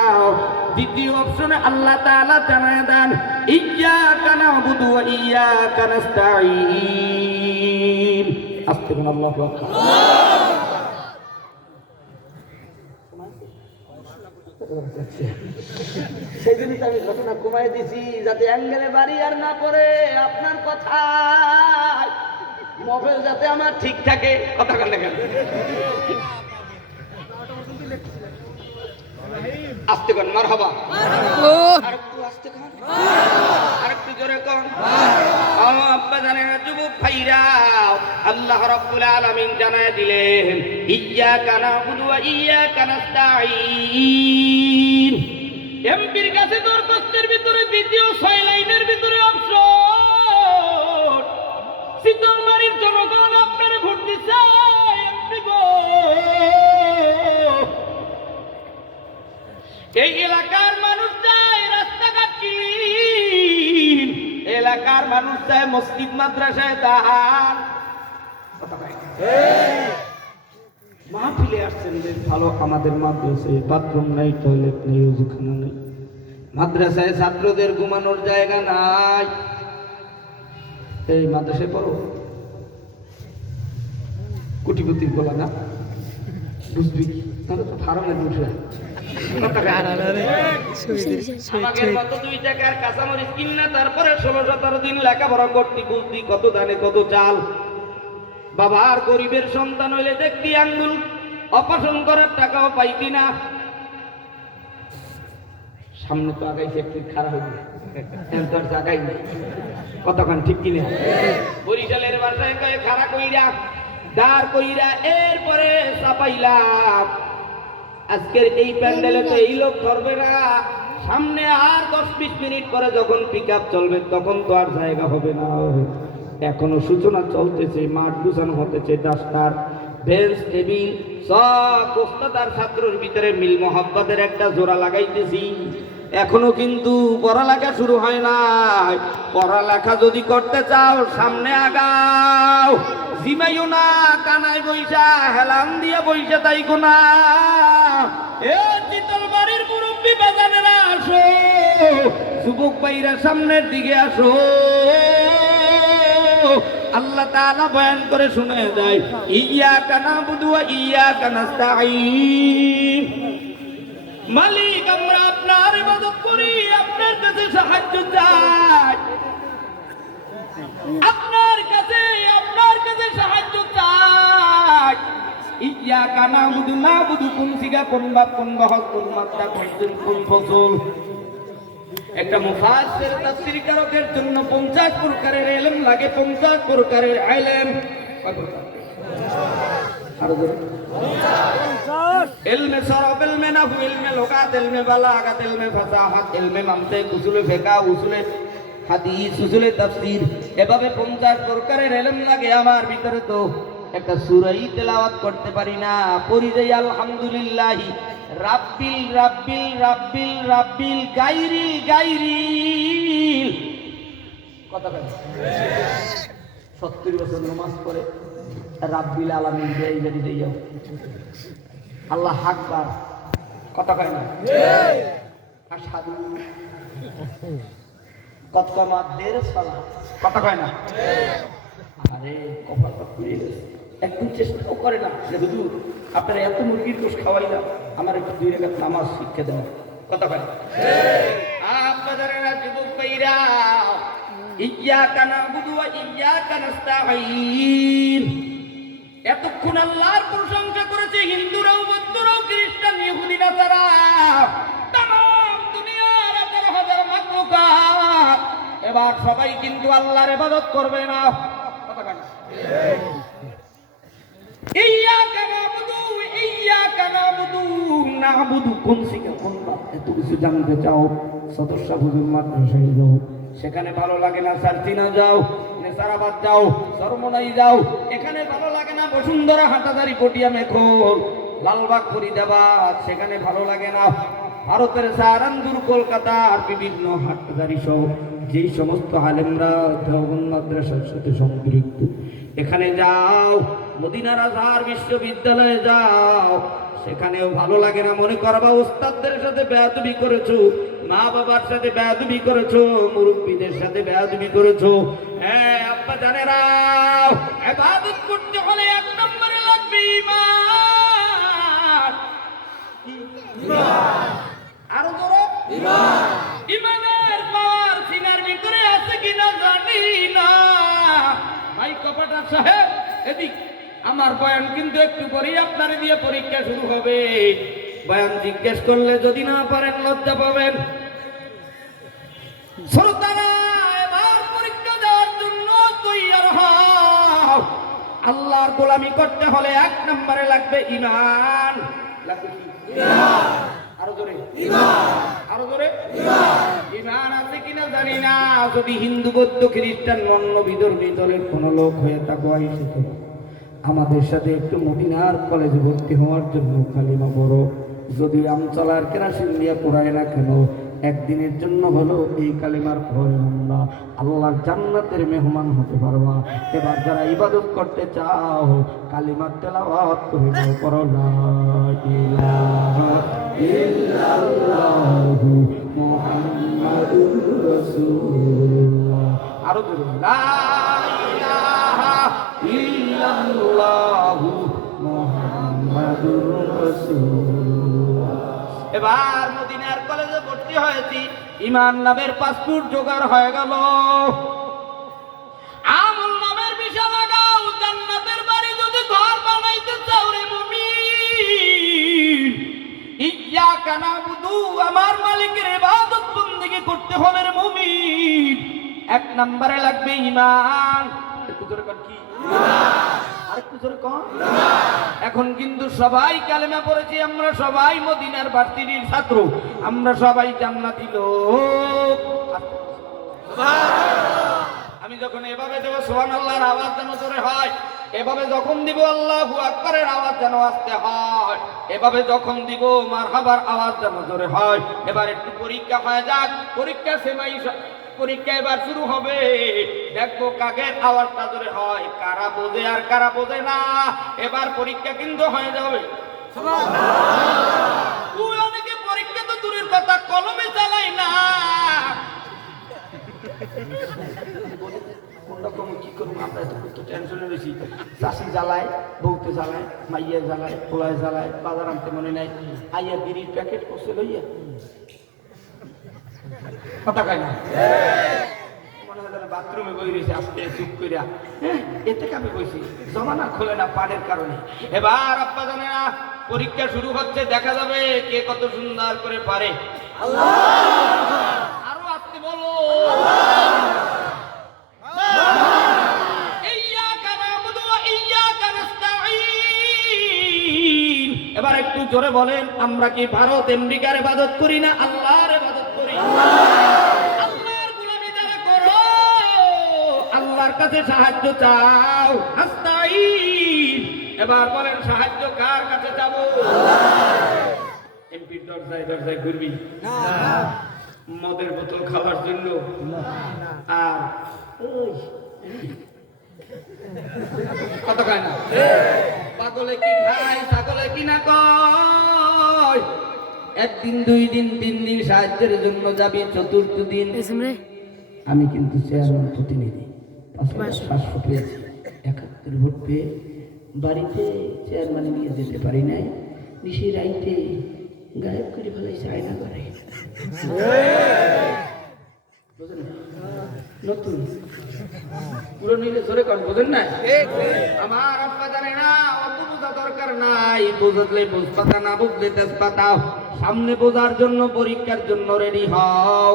দ্বিতীয় অপশনে আল্লাহ তাআলা জানায় দেন, ইয়্যাকা না'বুদু ওয়া ইয়্যাকা নাস্তাঈন। আস্তাগফিরুল্লাহ। সেই জন্য আমি ঘটনা কমাই দিছি, যাতে অ্যাঙ্গেলে বাড়ি আর না পড়ে আপনার কথা, মোবাইল যাতে আমার ঠিক থাকে। কথা কানে কানে আস্তে কন, মারহাবা। আরেকটু আস্তে কন, আরেকটু জোরে কন। আব্বা জানেন, যুবক ভাইরা, আল্লাহ রাব্বুল আলামিন জানায় দিলেন, ইয়্যাকা না'বুদু ওয়া ইয়্যাকা নাস্তাঈন। এমপির কাছে দরখাস্তের ভিতরে দ্বিতীয় 6 লাইনের ভিতরে অপশন, শীতলমারির জনগণ আপনারে ভোট দিছে এমপি গো। এই এলাকার মানুষ চায় রাস্তাঘাট ক্লিন, এলাকার মানুষ চায় মসজিদ মাদ্রাসায় দান। মাহফিলে আসছেন বেশ ভালো, আমাদের মাদ্রাসায় বাথরুম নাই, টয়লেট নেই, ওযুখানা নেই, মাদ্রাসায় ছাত্রদের ঘুমানোর জায়গা নাই। এই মাদ্রাসায় পড়ো, কোটিপতির বলা না, বুঝবি তাহলে তো ফার্মে বসে আমাদের মতো 2 টাকার কাঁচামরিচ কিনা, তারপরে 16-17 দিন লেখাপড়া করতে, বুঝতি কত দানে কত চাল। বাবার গরিবের সন্তান হইলে দেখতি আঙ্গুল অপারেশন করার টাকাও পাইতি না। সামনে তো আগাইছে, একটু খারাপ হইবে, এর জায়গায় নেই। কতক্ষণ ঠিক কিনা? বরিশালের বাসায় কয়ে খাড়া কইরা, দাঁড় কইরা, এরপরে চাপাইলাম। আজকের এই প্যান্ডেলে তো এই লোক ধরবে না, সামনে আর 10-20 মিনিট পরে যখন পিকআপ চলবে তখন তো আর জায়গা হবে না। এখনো সূচনা চলতেছে, মাঠ গুছানো হতেছে, ডাস্টার, বেঞ্চ, টেবিল সব ওস্তাদার ছাত্রের ভিতরে মিল মোহাব্বতের একটা জোড়া লাগাইতেছি। এখনো কিন্তু পড়ালেখা শুরু হয় নাই। পড়ালেখা যদি করতে চাও সামনে আগাও, জিমাইও না, কানায় বইসা হেলান দিয়ে বইসা তাইকো না। এ চিতলবাড়ির মুরব্বি বাজানেরা আসো, যুবক ভাইরা সামনের দিকে আসো। আল্লাহ তাআলা বয়ান করে শুনে যায়, ইয়্যাকা না'বুদু ওয়া ইয়্যাকা নাস্তাঈন। মালিক, আমরা আপনার ইবাদত করি, আপনার কাছে সাহায্য চাই, আপনার কাছে সাহায্য চাই। ইয়্যাকা না'বুদু, না'বুদু কোন সিগা, কোন বাপ, কোন বহর, কোন মাত্রা, কোন ফসল। একটা মুফাসসির তাফসীর কারকের জন্য 50 প্রকারের ইলম লাগে, 50 প্রকারের ইলম। আর 50 ইলমে সরফ, ইলমে নাহু, ইলমে লুগাত, ইলমে বালাগাত, ইলমে ফাসাহাত, ইলমে মানতিক, উসুলে ফিকহ, উসুলে হাদিস, উসুলে তাফসীর, এভাবে 50 প্রকারের ইলম লাগে। আমার ভিতরে তো একটা সূরাই তেলাওয়াত করতে পারি না। পড়ি যাই আলহামদুলিল্লাহ রাব্বিল রাব্বিল রাব্বিল রাব্বিল গায়রিল গায়রিল। কথা বলেন 70 বছর নামাজ পড়ে রাব্বিল আলামিন দেই যদি দেইও আল্লাহ আকবার। কথা কয় না আশহাদু কতমাদের সালাত। কথা কয় না। আরে কপালটা পুড়ে গেছে। একটু চেষ্টাও করে না যে হুজুর আপনারা এত মুরগির গোশ খাওয়াইলাম, আমার একটু 2 রাকাত নামাজ শিক্ষা দেন। কথা কয় না। আপনাদের যুবক ভাইরা, ইয়্যাকা না'বুদু ওয়া ইয়্যাকা নাস্তাঈন। এতক্ষণ আল্লাহর প্রশংসা করেছে হিন্দুরাও, বৌদ্ধরাও, খ্রিস্টান, ইহুদি, নাসারা, তামাম দুনিয়ার 11,000 মাখলুকাত। এবার সবাই কিন্তু আল্লাহর ইবাদত করবে না। কথা কয় না। ইয়্যাকা না'বুদু ইয়্যাকা না'বুদু, না'বুদু কোন শিখে কোন বাত, এত কিছু জানতে চাও সদস্য হুজুর মাদ্রাসায় যাও, সেখানে ভালো লাগে না সারচিনা যাও, নেসারাবাদ যাও, সরমনাই যাও, এখানে ভালো লাগে না বসুন্ধরা, হাটাদারি, পটিয়া, মেখর, লালবাগ, ফরিদাবাদ, সেখানে ভালো লাগে না ভারতের সাহারানপুর, কলকাতা আর বিভিন্ন হাটবাজারি সহ যেই সমস্ত আলেমরা দেওবন্দ মাদ্রাসার সাথে সম্পৃক্ত, এখানে যাও। মদিনার আজহার বিশ্ববিদ্যালয়ে যাও, সেখানেও ভালো লাগে না। মনে করবা ওস্তাদদের সাথে বেয়াদবি করেছো, মা বাবার সাথে বেয়াদবি করেছো, মুরব্বীদের সাথে বেয়াদবি করেছো। হ্যাঁ আব্বা জানেরা, ইবাদত করতে হলে 1 নম্বরে লাগবে ঈমান। ঈমান আরো জোরে ঈমান। ঈমানের পাওয়ার সিনার ভিতরে আছে কিনা জানি না। ভাই কপাটা সাহেব এদিক, আমার বয়ান কিন্তু একটু পরেই আপনারে দিয়ে পরীক্ষা শুরু হবে। বয়ান জিজ্ঞেস করলে যদি না পারেন লজ্জা পাবেন। শ্রোতারা এবার পরীক্ষা দেওয়ার জন্য তৈয়ার হও। আল্লাহর গোলামি করতে হলে 1 নম্বরে লাগবে ঈমান। লাগবে কি? ঈমান। আরো জোরে ঈমান। আরো জোরে ঈমান। ঈমান আছে কিনা জানি না। যদি হিন্দু, বৌদ্ধ, খ্রিস্টান, অন্য বিধর্মী দলের কোনো লোক হয়ে থাকো, আইসে আমাদের সাথে একটু মদিনার কলেজে ভর্তি হওয়ার জন্য কালিমা পড়ো। যদি আমতলার কেরাসিন দিয়া পড়ায় না কেন, একদিনের জন্য হলো এই কালিমার পড়ে আমরা আল্লাহর জান্নাতের মেহমান হতে পারবা। এবার যারা ইবাদত করতে চাও কালিমার তেলাওয়াত করে নাও, পড়ো লা ইলাহা ইল্লাল্লাহু মুহাম্মাদুর রাসূলুল্লাহ। আরো জোরে লা ইলাহা ইল্লাল্লাহু মুহাম্মাদুর রাসূলুল্লাহ। এবার মদিনার কলেজে ভর্তি হয়েছি, ঈমান নামের পাসপোর্ট জোগাড় হয়ে গেল। আমল নামের ভিসা লাগাও, জান্নাতের বাড়ি যদি ঘর বানাইতে চাও রে মুমিন। ইয়্যাকা না'বুদু, আমার মালিকের ইবাদত বন্দেগী করতে হলে রে মুমিন 1 নম্বরে লাগবে ঈমান। একটু জোরে কর কি? ঈমান। আরেকটু জোরে কর ঈমান। এখন কিন্তু সবাই কালেমা পড়েছি, আমরা সবাই মদিনার ভার্সিটির ছাত্র, আমরা সবাই জান্নাতি লোক। আমি যখন এভাবে দেব সুবহানাল্লাহর আওয়াজ যেন জোরে হয়, এভাবে যখন দিব আল্লাহু আকবারের আওয়াজ যেন আস্তে হয়, এভাবে যখন দিব মারহাবার আওয়াজ যেন জোরে হয়। এবার একটু পরীক্ষা হয়ে যাক, পরীক্ষা সেমাই পরীক্ষা এবার শুরু হবে। দেখবো কাকের আওয়াজটা জোরে হয়, কারা বোঝে আর কারা বোঝে না। এবার পরীক্ষা কিন্তু হয়ে যাবে। অনেকে পরীক্ষা তো দূরের কথা, কলমে চালাই না। কি করবো আমরা, এত টেনশনে রয়েছি। চাষি জ্বালায়, বউতে জ্বালায়, মাইয়া জ্বালায়, পোলায় জ্বালায়, বাজার আনতে মনে নাই, আইয়া বিড়ির প্যাকেট করছে লইয়া কথা কয় না। মনে হয় বাথরুমে বই রয়েছে, আস্তে চুপ করিয়া এতে কাপে বইছি, জমানা খোলে না পানের কারণে। এবার আব্বা জানে না, পরীক্ষা শুরু হচ্ছে, দেখা যাবে কে কত সুন্দর করে পারে। আরো আস্তে বলো। ইয়্যাকা না'বুদু ওয়া ইয়্যাকা নাস্তাঈন। এবার একটু একটু জোরে বলেন, আমরা কি ভারত আমেরিকার ইবাদত করি না আল্লাহর ইবাদত করি? আল্লাহর গোলামি যারা করো, আল্লাহর কাছে সাহায্য চাও। আস্তাইন, এবার বলেন সাহায্য কার কাছে যাবো? এমপির দরজায় দরজায় ঘুরবি না, মদের বোতল খাওয়ার জন্য আর ওই কত খায় না, পাগলে কি খায় ছাগলে কি না কয়। একদিন, 2 দিন, 3 দিন সাহায্যের জন্য যাবি, চতুর্থ দিন আমি কিন্তু চেয়ারম্যান প্রতিনিধি 500 পেয়েছি, 71 ভোট পেয়ে বাড়িতে চেয়ারম্যান নিয়ে যেতে পারি নাই, নিশি রাইতে গায়েব করে ফেলাইছে আয়না করে। নতুন পুরো নিলে জোরে কর, বোঝেন না? আমার আব্বা জানে না, অত বোঝা দরকার নাই, বুঝলে বুঝপাতা, না বুঝলে তেজপাতা। সামনে বোঝার জন্য, পরীক্ষার জন্য রেডি হও।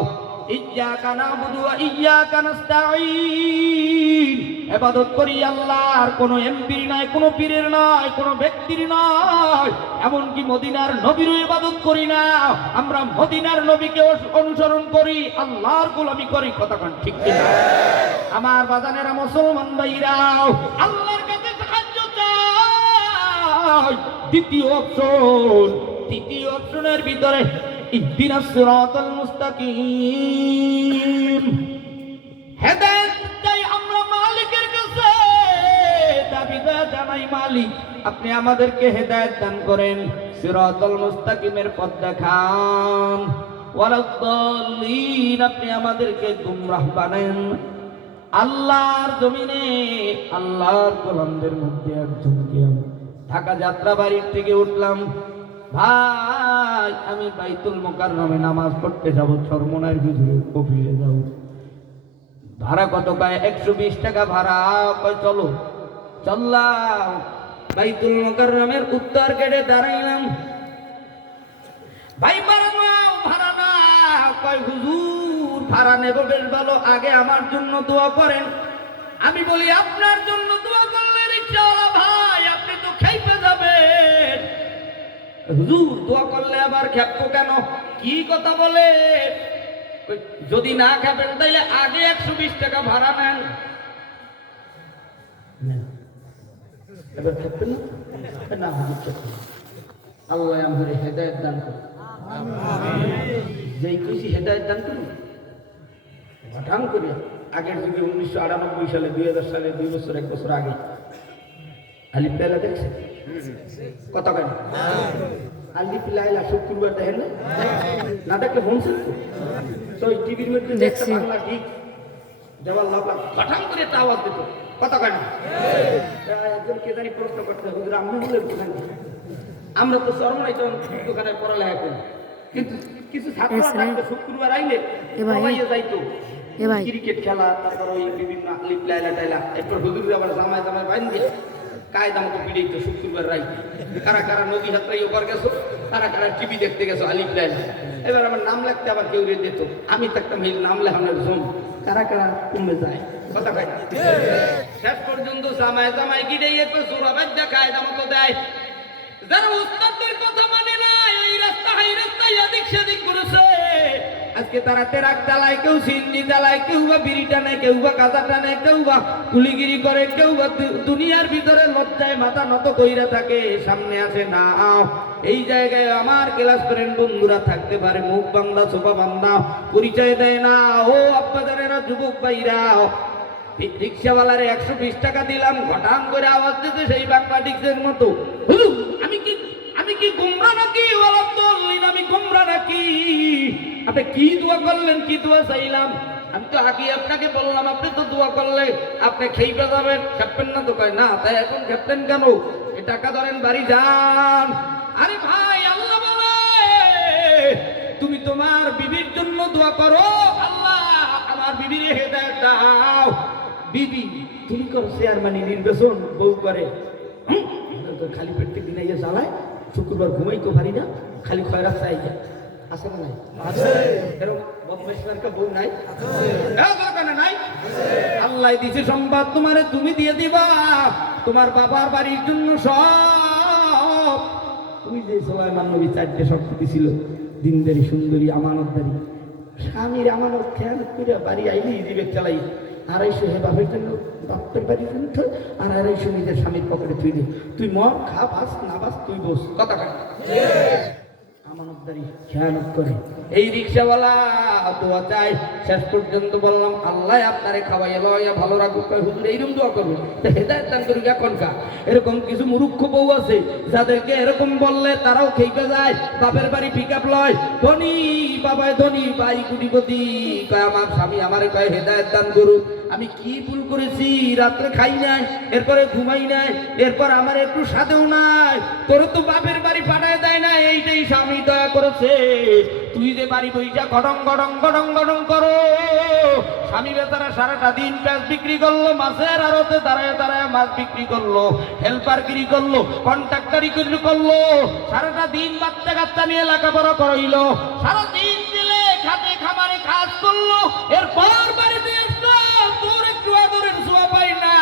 ইয়্যাকা না'বুদু ওয়া ইয়্যাকা নাস্তাঈন, ইবাদত করি আল্লাহর, কোনো এমপির নয়, কোনো পীরের নয়, কোনো ব্যক্তির নয়, এমনকি মদিনার নবীরও ইবাদত করি না। আমরা মদিনার নবীকে অনুসরণ করি, আল্লাহর গোলামি করি। কথা কোন ঠিক কিনা? আমার বাজানেরা, মুসলমান ভাইরাও, আল্লাহর কাছে সাহায্য চাই। দ্বিতীয় অপশনের ভিতরে ইহদিনাস সিরাতাল মুস্তাকিম, হেদায়েত চাই আমরা মালিকের কাছে, দাবিদা জানাই মালিক আপনি আমাদেরকে হেদায়েত দান করেন, সিরাতাল মুস্তাকিমের পথ দেখান। ওয়ালাদ-দাল্লিন, আপনি আমাদেরকে গুমরাহ বানান। আল্লাহর জমিনে আল্লাহর গোলামদের মধ্যে একজনকে আমি ঢাকা যাত্রা বাড়ির থেকে উঠলাম, ভাই আমি বাইতুল মুকাররমে নামাজ পড়তে যাব, চরমনার ভিতরে কফিলে যাব। ভাড়া কত? কয় 120 টাকা ভাড়া। কয় চলো, চললাম। বাইতুল মুকাররমের উত্তর গেটে দাঁড়াইলাম। ভাই ভাড়া নাও, ভাড়া নাও। কয় হুজুর ভাড়া নেব বেশ ভালো, আগে আমার জন্য দোয়া করেন। আমি বলি আপনার জন্য দোয়া করলে রিকশাওয়ালা ভাই আপনি তো খাইতে যাবেন। হুজুর দোয়া করলে আবার খেপবো কেন? কি কথা বলে? যদি না খাবেন তাইলে আগে 120 টাকা ভাড়া নেন। এবার খেপবেন না? হুজুর আল্লাহ আমাদের হেদায়েত দান করুন, যেই কইছি হেদায়েত দান করুন। ঘটাং করিয়া আগের যুগে 1998 সালে, 2000 সালে, 2 বছর 1 বছর আগে আলিফ লাইলা দেখছে কথা কেন? আলিফ লাইলা শুক্রবার দেখেন না? দেখলে বলছেন তো টিভির মধ্যে দেখছে বাংলা ঠিক দেওয়াল লাফা ঘটাং করে একটা আওয়াজ দিত কথা কেন? একজন কে জানি প্রশ্ন করতে হুজুর আমি হলে দোকান, আমরা তো চরমনাই তখন দোকানে পড়ালেখা করি, কিন্তু কিছু ছাত্র শুক্রবার আইলে যাইতো ক্রিকেট খেলা, তারপর ওই বিভিন্ন আলিফ লাইলা টাইলা, এরপর হুজুর আবার জামাই বাইন দিয়ে কায়দা মতো পিড়াইতো শুক্রবার রাইতে। কারা কারা নদী যাত্রায় ওপার গেছো, কারা কারা টিভি দেখতে গেছো আলিফ লাইলা। এবার আমার নাম লিখতে আবার কেউ রে দিত, আমি থাকতাম এই নাম লেখানোর জন্য। কারা কারা কমে যায় কথা কয় না? শেষ পর্যন্ত জামাই গিয়ে একটু জোরাবাদ দেখায়, দাম মতো দেয়। যারা উস্তাদের কথা মানে নাই, ওই রাস্তা হাই রাস্তায় এদিক সেদিক করেছে, আজকে তারা ট্রাক চালায়, কেউ সিন্নি চালায়, কেউ বা বিড়ি টানে, কেউ বা কাঁচা টানে, কেউ বা কুলিগিরি করে, কেউ বা দুনিয়ার ভিতরে লজ্জায় মাথা নত কইরা থাকে, সামনে আসে না। এই জায়গায় আমার ক্লাস ফ্রেন্ড বন্ধুরা থাকতে পারে, মুখ বাংলা সোফা বান্ধা, পরিচয় দেয় না। ও আপনাদেরা যুবক ভাইরা, রিক্সাওয়ালারে 120 টাকা দিলাম, ঘটাম করে আওয়াজ দিতে সেই বাংলাদেশের মতো। আমি কি গুমরা নাকি? আমি গুমরা নাকি? আপনি কি দোয়া করলেন, কি দোয়া চাইলাম? আমি তো আগে আপনাকে বললাম, আপনি তো দোয়া করলে আপনি খেইবে যাবেন, খেপবেন না তো? কয় না। তাই এখন খেপতেন কেন? এই টাকা ধরেন, বাড়ি যান। আরে ভাই, আল্লাহ বলে তুমি তোমার বিবির জন্য দোয়া করো, আল্লাহ আমার বিবির হেদায়েত দাও। বিবি তুমি করো চেয়ারম্যানি নির্বাচন, বউ করে খালি পেট থেকে দিনে চালায়, শুক্রবার ঘুমাইতে পারি না, খালি খয়রাত চাই যায়। আছে না নাই? এরকম বদমাইশের বউ নাই? নাই। আল্লাহ দিছে সম্পদ তোমারে, তুমি দিয়ে দিবা। তোমার বাবার বাড়ির জন্য সব ওই যে সুলাইমান নবী 4টে শর্ত ছিল, দিনদারি, সুন্দরী, আমানতদারি। স্বামীর আমানত খেয়াল করে বাড়ি আইলি দিবে চালাই 250 হে বাপের জন্য, বাপের বাড়ির জন্য, আর 250 নিজের স্বামীর পকেটে তুই দে। তুই মর, খা, বাস না বাস, তুই বস। কথা কয় আমানতদারি, খেয়ানত করে। এই রিক্সাওয়ালা দোয়া চাই, শেষ পর্যন্ত বললাম আল্লাহ আপনারে খাওয়াইয়া লইয়া ভালো রাখুক। হুজুর এইরকম দোয়া করবে, হেদায়েত দান করুক। এখনকার এরকম কিছু মূর্খ বউ আছে যাদেরকে এরকম বললে তারাও খেইপে যায়, বাপের বাড়ি পিক আপ লয়, ধনী বাবায় ধনী, ভাই কোটিপতি, কয় আমার স্বামী আমারে কয় হেদায়েত দান করুক। আমি কি ভুল করেছি? রাত্রে খাই নাই, এরপরে ঘুমাই নাই, এরপর আমার একটু সাথেও নাই, তোর তো বাপের বাড়ি পাঠায় দেয় না, এইটাই স্বামী দয়া করেছে। তুই যে বাড়ি বইটা গডং গডং গডং গডং করো, স্বামী বেচারা সারাটা দিন পেঁয়াজ বিক্রি করলো, মাছের আড়তে দাঁড়ায় দাঁড়ায় মাছ বিক্রি করলো, হেল্পারগিরি করলো, কন্ট্রাক্টারি করলো, সারাটা দিন বাচ্চা কাচ্চা নিয়ে লেখাপড়া করাইলো, সারাদিন দিলে খাটে খামারে কাজ করলো, এরপর বাড়িতে আসলো, তোর একটু আদরের ছোঁয়া পাই না।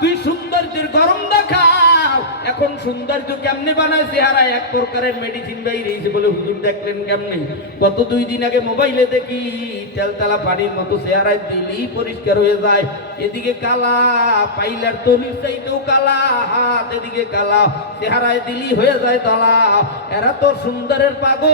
তুই সৌন্দর্যের গরম দেখাও। এখন সৌন্দর্য কেমনে বানায়? চেহারা এক প্রকারের মেডিসিন বাইরেছে বলে হুজুর দেখলেন কেমনে? গত 2 দিন আগে মোবাইলে দেখি তেলতালা পানির মতো চেহারায় দিলেই পরিষ্কার হয়ে যায়। এদিকে কালা, পাইলার তলির চাইতেও কালা, হাত এদিকে কালা, চেহারায় দিলেই হয়ে যায় তলা। এরা তো সুন্দরের পাগল।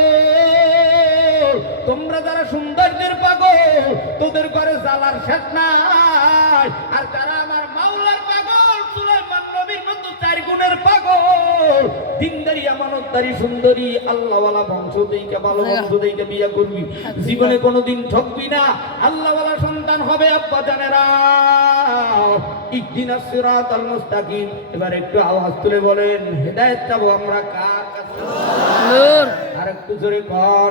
তোমরা যারা সৌন্দর্যের পাগল, তোদের ঘরে জ্বালার শেষ নাই। আর যারা আমার মাওলার পাগল, সুলাইমান নবীর মতো 4 গুণের পাগল, দিনদারি, আমানতদারি, সুন্দরী, আল্লাহওয়ালা বংশ দেইকা, ভালো বংশ দেইকা বিয়া করবি, জীবনে কোনোদিন ঠকবি না, আল্লাহওয়ালা সন্তান হবে। আব্বা জানেরা, ইহদিনাস সিরাতাল মুস্তাকিম। এবার একটু আওয়াজ তুলে বলেন, হেদায়েত চাবো আমরা কার কাছে? আর একটু জোরে কর।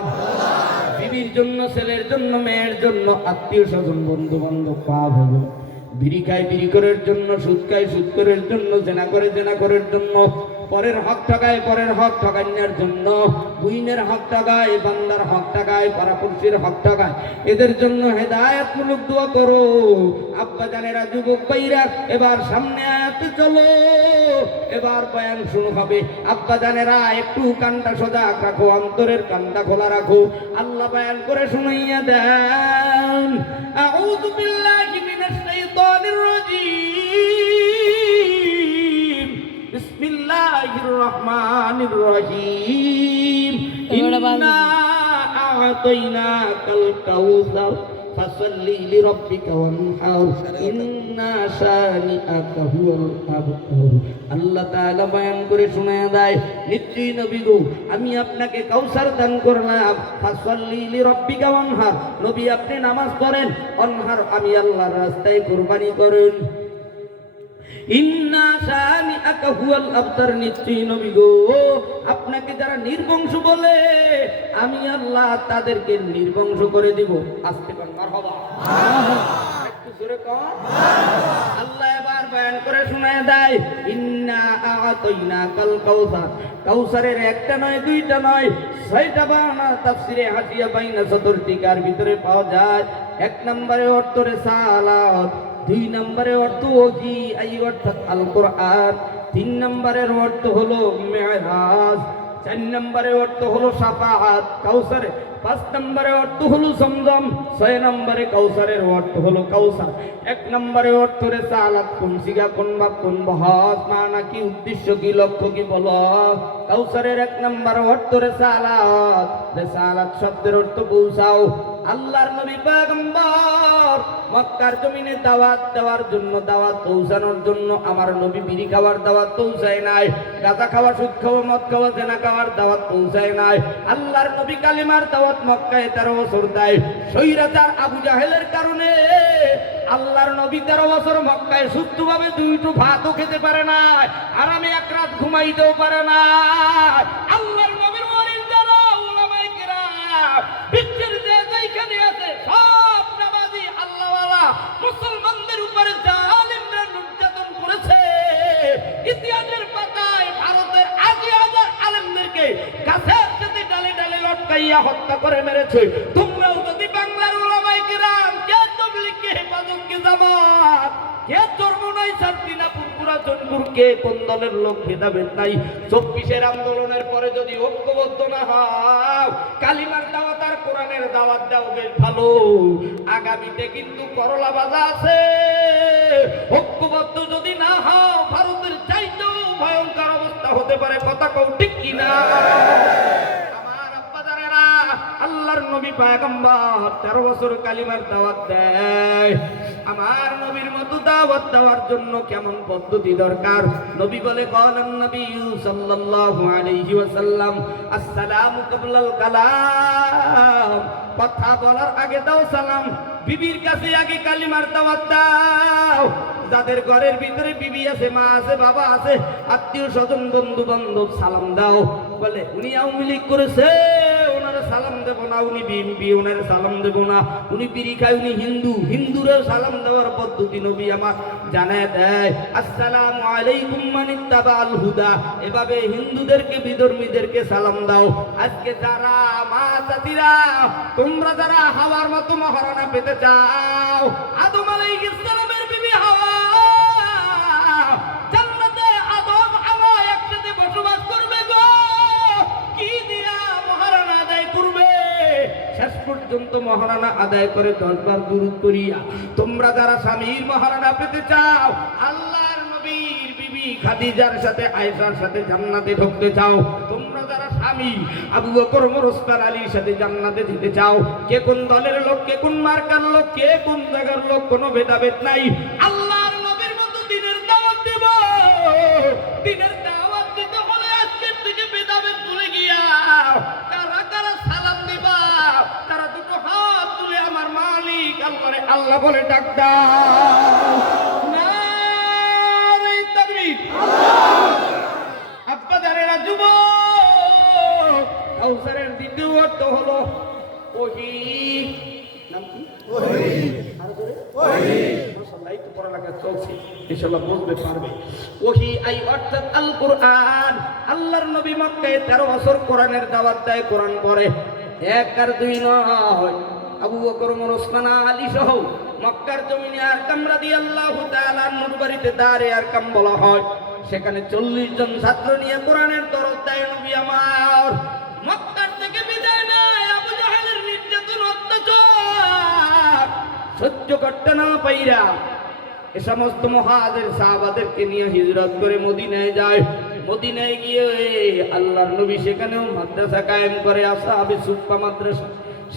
বিবির জন্য, ছেলের জন্য, মেয়ের জন্য, আত্মীয় স্বজন, বন্ধু বান্ধব, পাপ হবে। বিড়ি খায় বিড়িখোরের জন্য, সুদ খায় সুদখোরের জন্য, জেনা করে জেনাখোরের জন্য, পরের হক ঠকায় পরের হক ঠকাইনার জন্য, বুইনের হক ঠকায়, বান্দার হক ঠকায়, পাড়াপড়শির হক ঠকায়, এদের জন্য হেদায়েতমূলক দোয়া করো। আব্বা জানেরা, যুবক ভাইরা, এবার সামনে আয়াতে চলো, এবার বয়ান শুরু হবে। আব্বা জানেরা, একটু কানটা সোজা রাখো, অন্তরের কানটা খোলা রাখো, আল্লাহ বয়ান করে শুনাইয়া দেন। আউযু বিল্লাহি মিনাশ শাইতানির রাজীম। বিসমিল্লাহির রহমানির রহিম। ইন্না আ'তাইনাকাল কাউসার ফাসাল্লি লিরাব্বিকা ওয়ানহার ইন্না শানিআকা হুয়াল আবতার। আল্লাহ তাআলা বয়ান করে শোনায় দেয়, নিশ্চয়ই নবী গো, আমি আপনাকে কাউসার দান করলাম। ফাসাল্লি লিরাব্বিকা ওয়ানহার, নবী আপনি নামাজ পড়েন, ওয়ানহার আমি আল্লাহর রাস্তায় কুরবানি করেন। ইন্না শানিআকা হুয়াল আবতার, নিশ্চয়ই নবী গো, আপনাকে যারা নির্বংশ বলে আমি আল্লাহ তাদেরকে নির্বংশ করে দিব। আস্তে কর, মারহাবা। একটু জোরে কর। আল্লাহ এবার বয়ান করে শোনায় দেয়, ইন্না আ'তাইনাকাল কাউসার। কাউসারের একটা নয়, 2টা নয়, 6টা বানানা তাফসিরে হাসিয়া বাইনা সদর টিকার ভিতরে পাওয়া যায়। 1 নম্বরে অর্থ রিসালাত, 2 নম্বরে অর্থ ওহী, এই অর্থাৎ আল কোরআন, 3 নম্বরের অর্থ হলো মেরাজ, 4 নম্বরে অর্থ হলো শাফাআত কাউসারে, 5 নম্বরে অর্থ হলো জমজম, 6 নম্বরে কাউসারের অর্থ হলো কাউসার। 1 নম্বরে অর্থ রিসালাত, কোন সিগা, কোন ভাব, কোন বহস, মানা কি, উদ্দেশ্য কি, লক্ষ্য কি বলো। কাউসারের 1 নম্বর অর্থ রিসালাত। রিসালাত শব্দের অর্থ পৌঁছাও। আল্লাহর নবী পয়গম্বর মক্কার জমিনে দাওয়াত দেওয়ার জন্য, দাওয়াত পৌঁছানোর জন্য, আমার নবী বিড়ি খাওয়ার দাওয়াত পৌঁছায় নাই, গাঁজা খাওয়া, সুদ খাওয়া, মদ খাওয়া, জেনা খাওয়ার দাওয়াত পৌঁছায় নাই। আল্লাহর নবী কালিমার দাওয়াত মক্কায় 13 বছর দেয়। স্বৈরাচার আবু জাহেলের কারণে আল্লাহর নবী 13 বছর মক্কায় সুস্থভাবে 2 ভাতও খেতে পারে না, আরামে 1 রাত ঘুমাইতেও পারে না। আল্লাহর নবীর ওয়ারিস যারা উলামায়ে কেরাম, বিশ্বের যে যেখানে আছে সব নামাজি আল্লাহওয়ালা মুসলমানদের উপরে জালিমরা নির্যাতন করেছে। ইতিহাসের পাতায় ভারতের 80,000 আলেমদেরকে গাছের সাথে ডালে ডালে লটকাইয়া হত্যা করে মেরেছে। তোমরাও যদি বাংলার উলামায়ে কেরাম, কে তাবলীগ, কে হেফাজত, কে জামাত, কে জন্ম নাই শান্তিনাপুর পুরা জনপুর কে কোন দলের লোক ভেদাভেদ নাই। 24-এর আন্দোলনের পরে যদি ঐক্যবদ্ধ না হও, কালিমার দাওয়াত আর কোরআনের দাওয়াত দাও বেশ ভালো, আগামীতে কিন্তু করলা বাজা আছে। ঐক্যবদ্ধ যদি না হও, ভারতের চাইতেও ভয়ঙ্কর অবস্থা হতে পারে। কথা কও ঠিক কিনা? আমার আব্বাজানেরা, আল্লাহর নবী পয়গম্বর 13 বছর কালিমার দাওয়াত দেয়। আমার নবীর মতো দাওয়াত দেওয়ার জন্য কেমন পদ্ধতি দরকার? নবী বলে, ক্বালান নবী সাল্লাল্লাহু আলাইহি ওয়াসাল্লাম, আসসালামু ক্বাবলাল কালাম, কথা বলার আগে দাও সালাম। বিবির কাছে আগে কালিমার দাওয়াত দাও। যাদের ঘরের ভিতরে বিবি আছে, মা আছে, বাবা আছে, আত্মীয় স্বজন, বন্ধু বান্ধব, সালাম দাও। বলে উনি আওয়ামী লীগ করেছে, ওনারে সালাম দেব না। উনি বিএনপি, ওনারে সালাম দেব না। উনি বিড়ি খায়, উনি হিন্দু, হিন্দুরেও সালাম দেওয়ার পদ্ধতি নবী আমার জানায় দেয়। আসসালামু আলাইকুম মান ইত্তাবাল হুদা, এভাবে হিন্দুদেরকে, বিধর্মীদেরকে সালাম দাও। আজকে যারা মা চাচিরা, তোমরা যারা হাওয়ার মতো মহারানা পেতে চাও, আদম আলাইহিস সালামের বিবি হাওয়া, জান্নাতে আদম হাওয়া একসাথে বসবাস করবে গো। কি দিয়া মহারানা আদায় করবে? শেষ পর্যন্ত মহারানা আদায় করে 10 বার দুরূদ করিয়া। তোমরা যারা স্বামীর মহারানা পেতে চাও, আল্লাহর নবীর বিবি খাদিজার সাথে, আয়েশার সাথে জান্নাতে ঢুকতে চাও, তোমরা যারা স্বামী আবু বকর, ওমর, ওসমান, আলীর সাথে জান্নাতে যেতে চাও, কে কোন দলের লোক, কে কোন মার্কার লোক, কে কোন জায়গার লোক, কোনো ভেদাভেদ নাই। আল্লাহর নবীর মতো দিনের দাওয়াত দেব। দিনের দাওয়াত দিতে হলে আজকের থেকে ভেদাভেদ ভুলে গিয়া কারা কারা সালাম দিবা, তারা দুটো হাত তুলে আমার মালিক আল্লাহরে আল্লাহ বলে ডাক দাও। নারে তাকবীর। আব্বাজানেরা, যুবক, কাউসারের দ্বিতীয় অর্থ হলো ওহী। নাম কি? ওহী। আরো জোরে? ওহী। মাশাআল্লাহ, একটু পড়ালেখা চলছে, ইনশাআল্লাহ বুঝতে পারবে। ওহী আই অর্থাৎ আল কুরআন। আল্লাহর নবী মক্কায় 13 বছর কোরআনের দাওয়াত দেয়, কোরআন পড়ে। 1 আর 2 নয়, আবু বকর, ওমর, ওসমান, আলী সহ মক্কার জমিনে আরকাম রাদিয়াল্লাহু তাআলা নূর বাড়িতে দারে আরকাম বলা হয়। সেখানে 40 জন ছাত্র নিয়ে কোরআনের দরজ দেয় নবী আমার। মক্কার থেকে বিদায় নেয়, আবু জাহেলের নির্যাতন, অত্যাচার সহ্য করতে না পাইরা এ সমস্ত মুহাজির সাহাবাদেরকে নিয়ে হিজরত করে মদিনায় যায়। মদিনায় গিয়ে আল্লাহর নবী সেখানেও মাদ্রাসা কায়েম করে, আসহাবে সুফফা মাদ্রাসা।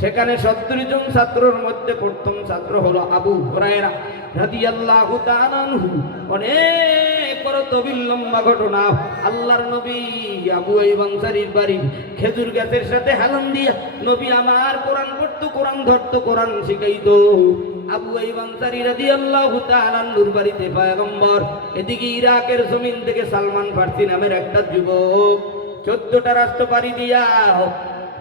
সেখানে 70 জন ছাত্রের মধ্যে প্রথম ছাত্র হলো আবু হুরায়রা রাদিয়াল্লাহু তাআলা আনহু। অনেক বড় তবিল লম্বা ঘটনা। আল্লাহর নবী আবু আইয়ুব আনসারীর বাড়ি খেজুর গাছের সাথে হেলান দিয়া নবী আমার কোরআন পড়তো, কোরআন ধরতো, কোরআন শিখাইতো। আবু আইয়ুব আনসারী রাদিয়াল্লাহু তাআলা আনহুর বাড়িতে পয়গম্বর। এদিকে ইরাকের জমিন থেকে সালমান ফারসি নামের একটা যুবক 14টা রাষ্ট্র পাড়ি দিয়া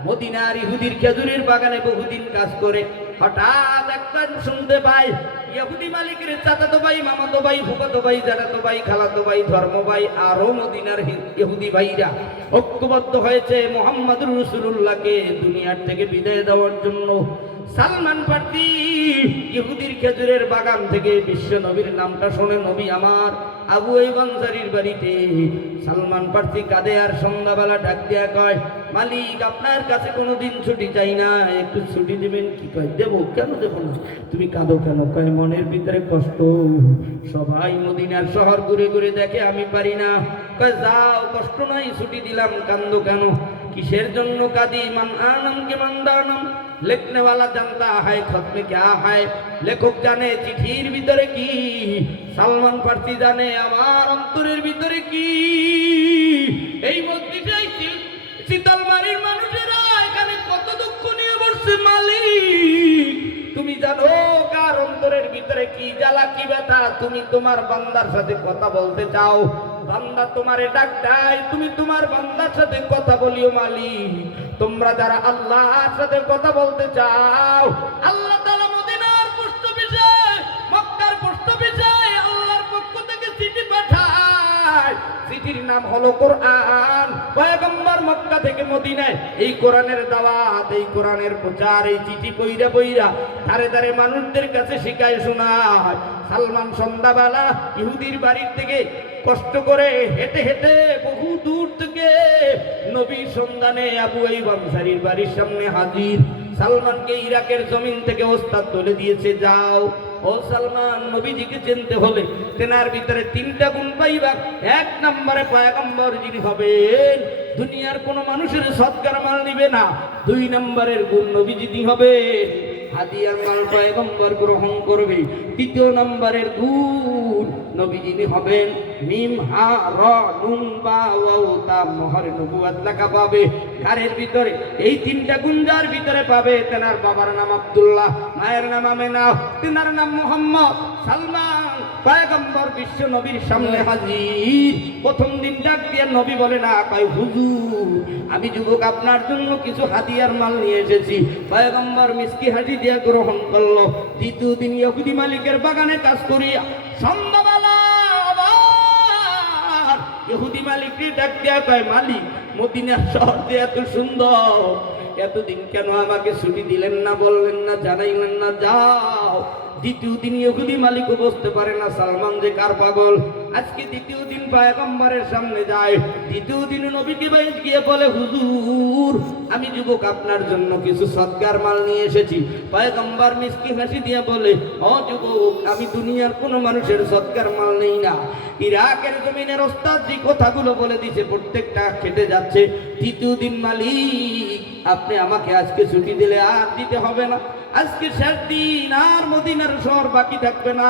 মদিনার ইহুদির খেজুরের বাগানে বহুদিন কাজ করে। হঠাৎ একবার শুনতে পায় ইহুদি মালিকের চাচাতো ভাই, মামাতো ভাই, ফুফাতো ভাই, জ্যাঠাতো ভাই, খালাতো ভাই, ধর্ম ভাই, আরো মদিনার ইহুদি ভাইরা ঐক্যবদ্ধ হয়েছে মুহাম্মদুর রাসূলুল্লাহকে দুনিয়ার থেকে বিদায় দেওয়ার জন্য। সালমান ফারসি ইহুদির খেজুরের বাগান থেকে বিশ্ব নবীর নামটা শুনে নবী আমার আবু আইয়ুব আনসারীর বাড়িতে সালমান ফারসি কাঁদে আর সন্ধ্যাবেলা ডাক দিয়া কয়, মালিক আপনার কাছে কোনোদিন ছুটি চাই না, একটু ছুটি দিবেন কি? কয় দেবো। কেন দেবো না? তুমি কাঁদো কেন? কয় মনের ভিতরে কষ্ট, সবাই মদিনার শহর ঘুরে ঘুরে দেখে, আমি পারি না। কয় যাও, কষ্ট নাই, ছুটি দিলাম, কান্দো কেন? কিসের জন্য কাঁদি? মান আনম কে মান দানম, লিখনে वाला জানতা है खत में क्या है। লেখক জানে চিঠির ভিতরে কি, সালমান ফারসি জানে আমার অন্তরের ভিতরে কি। এই মসজিদে শীতলমারির মানুষেরা এখানে কত দুঃখ নিয়ে বসছে। মালিক তুমি জানো কার অন্তরের ভিতরে কি জ্বালা, কি ব্যথা। তুমি তোমার বান্দার সাথে কথা বলতে চাও, বান্দা তোমারে ডাক দেয়, তুমি তোমার বান্দার সাথে কথা বলিও। মালিক তোমরা যারা আল্লাহর সাথে কথা বলতে চাও, আল্লাহ তাআলা মদিনার পোস্ট অফিসে, মক্কার পোস্ট অফিসে আল্লাহর পক্ষ থেকে চিঠি পাঠায়। চিঠির নাম হলো কোরআন। পয়গম্বর মক্কা থেকে মদিনায় এই কোরআনের দাওয়াত, এই কোরআনের প্রচার, এই চিঠি বইরা বইরা ধারে ধারে মানুষদের কাছে শিখায় শোনায়। সালমান সন্ধ্যাবেলা ইহুদির বাড়ির থেকে কষ্ট করে হেঁটে হেঁটে বহু দূর থেকে নবীর সন্ধানে আবু আইয়ুব আনসারীর বাড়ির সামনে হাজির। সালমানকে ইরাকের জমিন থেকে ওস্তাদ তুলে দিয়েছে, যাও ও সালমান, নবীজিকে চিনতে হলে তেনার ভিতরে 3টা গুণ পাইবা। 1 নম্বরে পয়গম্বর যিনি হবেন দুনিয়ার কোনো মানুষের সৎকার মাল নিবে না। 2 নম্বরের গুণ নবী যিনি হবেন হাদিয়ার মাল পয়গম্বর গ্রহণ করবে। 3 নম্বরের গুণ নবী যিনি হবেন মিম হা র নুন বা ওয়াও তা মোহরে নবুয়ত লেখা পাবে ঘরের ভিতরে। এই 3টা গুণ যার ভিতরে পাবে, তেনার বাবার নাম আব্দুল্লাহ, মায়ের নাম আমেনা, তেনার নাম মুহাম্মদ। সালমান পয়গম্বর বিশ্ব নবীর সামনে হাজির। প্রথম দিন ডাক দিয়ে নবী বলে না, কয় হুজুর আমি যুবক আপনার জন্য কিছু হাদিয়ার মাল নিয়ে এসেছি। পয়গম্বর মিষ্টি হাসি দিয়ে গ্রহণ করলো। 2য় দিন ইহুদি মালিকের বাগানে কাজ করিয়া সন্ধ্যাবেলা আবার ইহুদি মালিককে ডাক দিয়া কয়, মালিক মদিনার শহর যে এত সুন্দর, এতদিন কেন আমাকে ছুটি দিলেন না, বললেন না, জানাইলেন না, যাও। 2য় দিন ইহুদি মালিকও বুঝতে পারে না সালমান যে কার পাগল। আজকে 2য় দিন পয়গম্বরের সামনে যায়। 2য় দিন নবীকে বাইরে গিয়ে বলে, হুজুর আমি যুবক আপনার জন্য কিছু সৎকার মাল নিয়ে এসেছি। পয়গম্বর মিষ্টি হাসি দিয়ে বলে, ও যুবক আমি দুনিয়ার কোনো মানুষের সৎকার মাল নেই না। ইরাকের জমিনের ওস্তাদ যে কথাগুলো বলে দিছে প্রত্যেকটা খেটে যাচ্ছে। 3য় দিন মালিক আপনি আমাকে আজকে ছুটি দিলে আর দিতে হবে না, আজকে শেষ দিন, আর মদিনার শহর বাকি থাকবে না।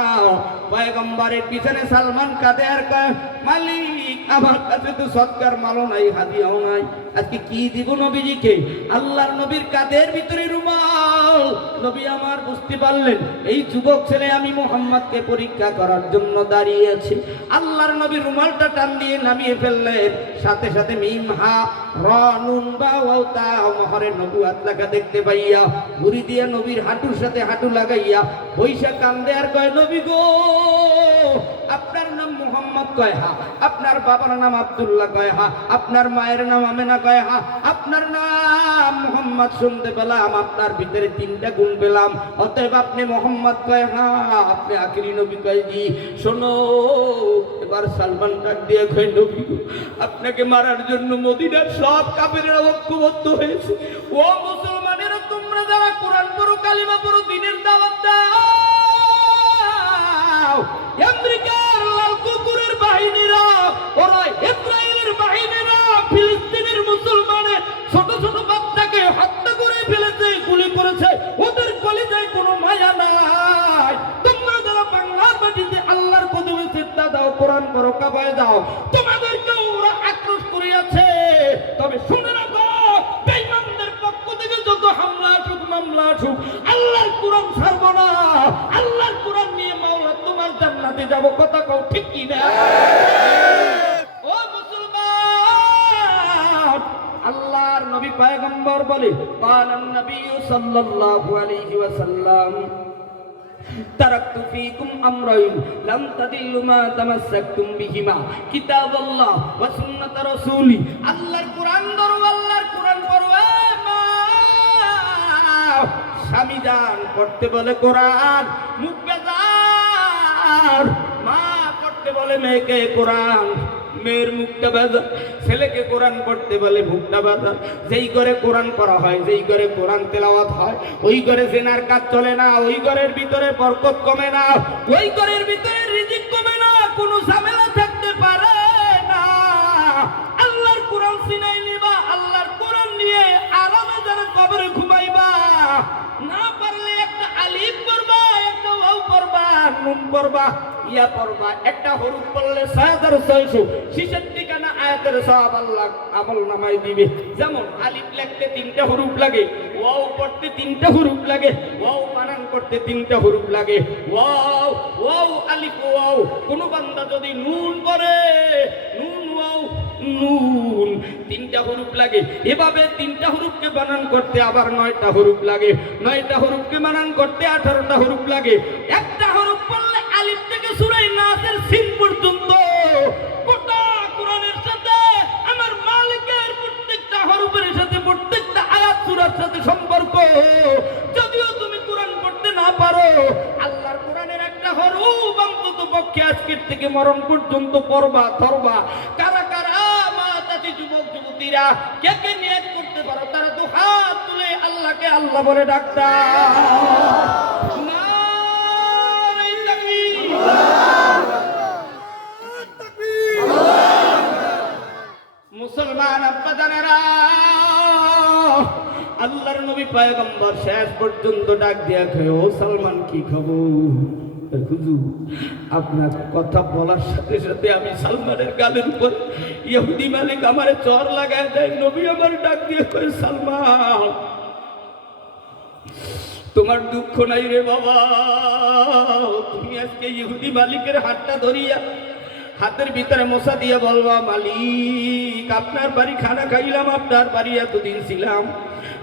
পয়গম্বরের পিছনে সালমান কাঁদে আর কয়, মালিক আমার কাছে তো সৎকার মালও নাই, হাদিয়াও নাই, আজকে কি দিব নবীজিকে? আল্লাহর নবীর কাঁধের ভিতরে রুমাল। নবী আমার বুঝতে পারলেন এই যুবক ছেলে আমি মুহাম্মদকে পরীক্ষা করার জন্য দাঁড়িয়ে আছে। আল্লাহর নবী রুমালটা টান দিয়ে নামিয়ে ফেললেন। সাথে সাথে মিম হা র নুন বা ওয়াও তা মোহরে নবুয়ত লেখা দেখতে পাইয়া ঘুরি দিয়ে নবীর হাঁটুর সাথে হাঁটু লাগাইয়া বৈশা কান্দে আর কয়, নবী গো আপনার নাম মুহাম্মদ? কয় হা। আপনার বাবার নাম আব্দুল্লাহ? কয় হা। আপনার মায়ের নাম আমেনা? কয় হা। আপনার নাম মুহাম্মদ শুনতে পেলাম, আপনার ভিতরে 3টা গুণ পেলাম, অতএব আপনি মুহাম্মদ? কয় হা। আপনি আখিরি নবী? কয় জি। শোনো এবার সালমান ডাক দিয়ে কয়, নবী গো আপনাকে মারার জন্য মদিনার সব কাফেররা ঐক্যবদ্ধ হয়েছে। ও মুসলমানেরা তোমরা যারা কোরআন পড়ো, কালিমা পড়ো, দ্বীনের দাওয়াত দাও, আমেরিকার লাল কুকুরের বাহিনীরা, ওরা ইসরায়েলের বাহিনীরা ফিলিস্তিনের মুসলমানের ছোট ছোট বাচ্চাকে হত্যা করে ফেলেছে, গুলি করেছে, ওদের কলিজায় কোনো মায়া নাই। তোমরা যারা বাংলার মাটিতে আল্লাহর কদমে সিজদা দাও, কোরআন পড়ো, কাবায় যাও, তোমাদেরকে ওরা আক্রোশ করিয়াছে। তবে শুনে রাখো, বেঈমানদের পক্ষ থেকে যত হামলা আসুক, মামলা আসুক, আল্লাহর কোরআন ছাড়ব না। আল্লাহর কোরআন নিয়ে মাওলা তোমার জান্নাতে যাব। কথা কও ঠিক কি না? ও মুসলমান, আল্লাহর নবী পয়গম্বর বলে, কালান নবী সাল্লাল্লাহু আলাইহি ওয়াসাল্লাম, তারাকতু ফীকুম আমরাইন লাম তাদিল্লু মা তামাসসাকতুম বিহিমা কিতাবাল্লাহ ওয়া সুন্নাত রাসূলি। আল্লাহর কোরআন ধরো, আল্লাহর কোরআন পড়ো। মা স্বামী জান পড়তে বলে কোরআন, মুখ বেজার। মা পড়তে বলে মেয়েকে কোরআন, মেয়ের মুখটা বাজা। ছেলেকে কোরআন পড়তে বলে মুখটা বাজা। যেই ঘরে কোরআন পড়া হয়, যেই ঘরে কোরআন তেলাওয়াত হয়, ওই ঘরে জিনার কাজ চলে না, ওই ঘরের ভিতরে বরকত কমে না, ওই ঘরের ভিতরে রিজিক কমে না, কোনো ঝামেলা থাকতে পারে না। আল্লাহর কোরআন চিনাই নিবা, আল্লাহর কোরআন নিয়ে আরামে যারা কবরে ঘুমাইবা। না পারলে একটা আলিফ পড়বা, একটা ওয়াও পড়বা, নুন পড়বা, ইয়া পড়বা। একটা হরফ পড়লে 6666 ঠিকানা আয়াতের সওয়াব আল্লাহ আমল নামায় দিবে। যেমন আলিফ লিখতে 3টা হরফ লাগে, ওয়াও পড়তে 3টা হরফ লাগে, ওয়াও বানান করতে 3টা হরফ লাগে। ওয়াও ওয়াও আলিফ ওয়াও। কোন বান্দা যদি নুন পড়ে, নুন ওয়াও নুন, 3টা হরফ লাগে। এভাবে 3টা হরফকে বানান করতে আবার 9টা হরফ লাগে, 9টা হরফকে বানান করতে 18টা হরফ লাগে। একটা হরফ পড়লে আলিফ থেকে সূরা নাসের সিন পর্যন্ত গোটা কোরআনের সাথে আমার মালিকের সাথে সম্পর্ক। যদিও তুমি কোরআন পড়তে না পারো, আল্লাহর কোরআনের একটা হরফ অন্তত পক্ষে আজকের থেকে মরণ পর্যন্ত পড়বা ধরবা। কারা কারা মা চাচি যুবক যুবতীরা কে কে নিয়ত করতে পারো, তারা তো হাত তুলে আল্লাহকে আল্লাহ বলে ডাক দাও। নারে তাকবীর। মুসলমান আব্বাজানেরা, আল্লাহর নবী পয়গম্বর শেষ পর্যন্ত ডাক দিয়া কয়, ও সালমান কি খবর? হুজুর, আপনার কথা বলার সাথে সাথে আমি সালমানের গালের উপর ইহুদি মালিক আমারে চর লাগায় দেয়। নবী আমার ডাক দিয়ে কয়, সালমান তোমার দুঃখ নাই রে বাবা, তুমি আজকে ইহুদি মালিকের হাতটা ধরিয়া হাতের ভিতরে মশা দিয়ে বলবা, মালিক আপনার বাড়ি খানা খাইলাম, আপনার বাড়ি এতদিন ছিলাম,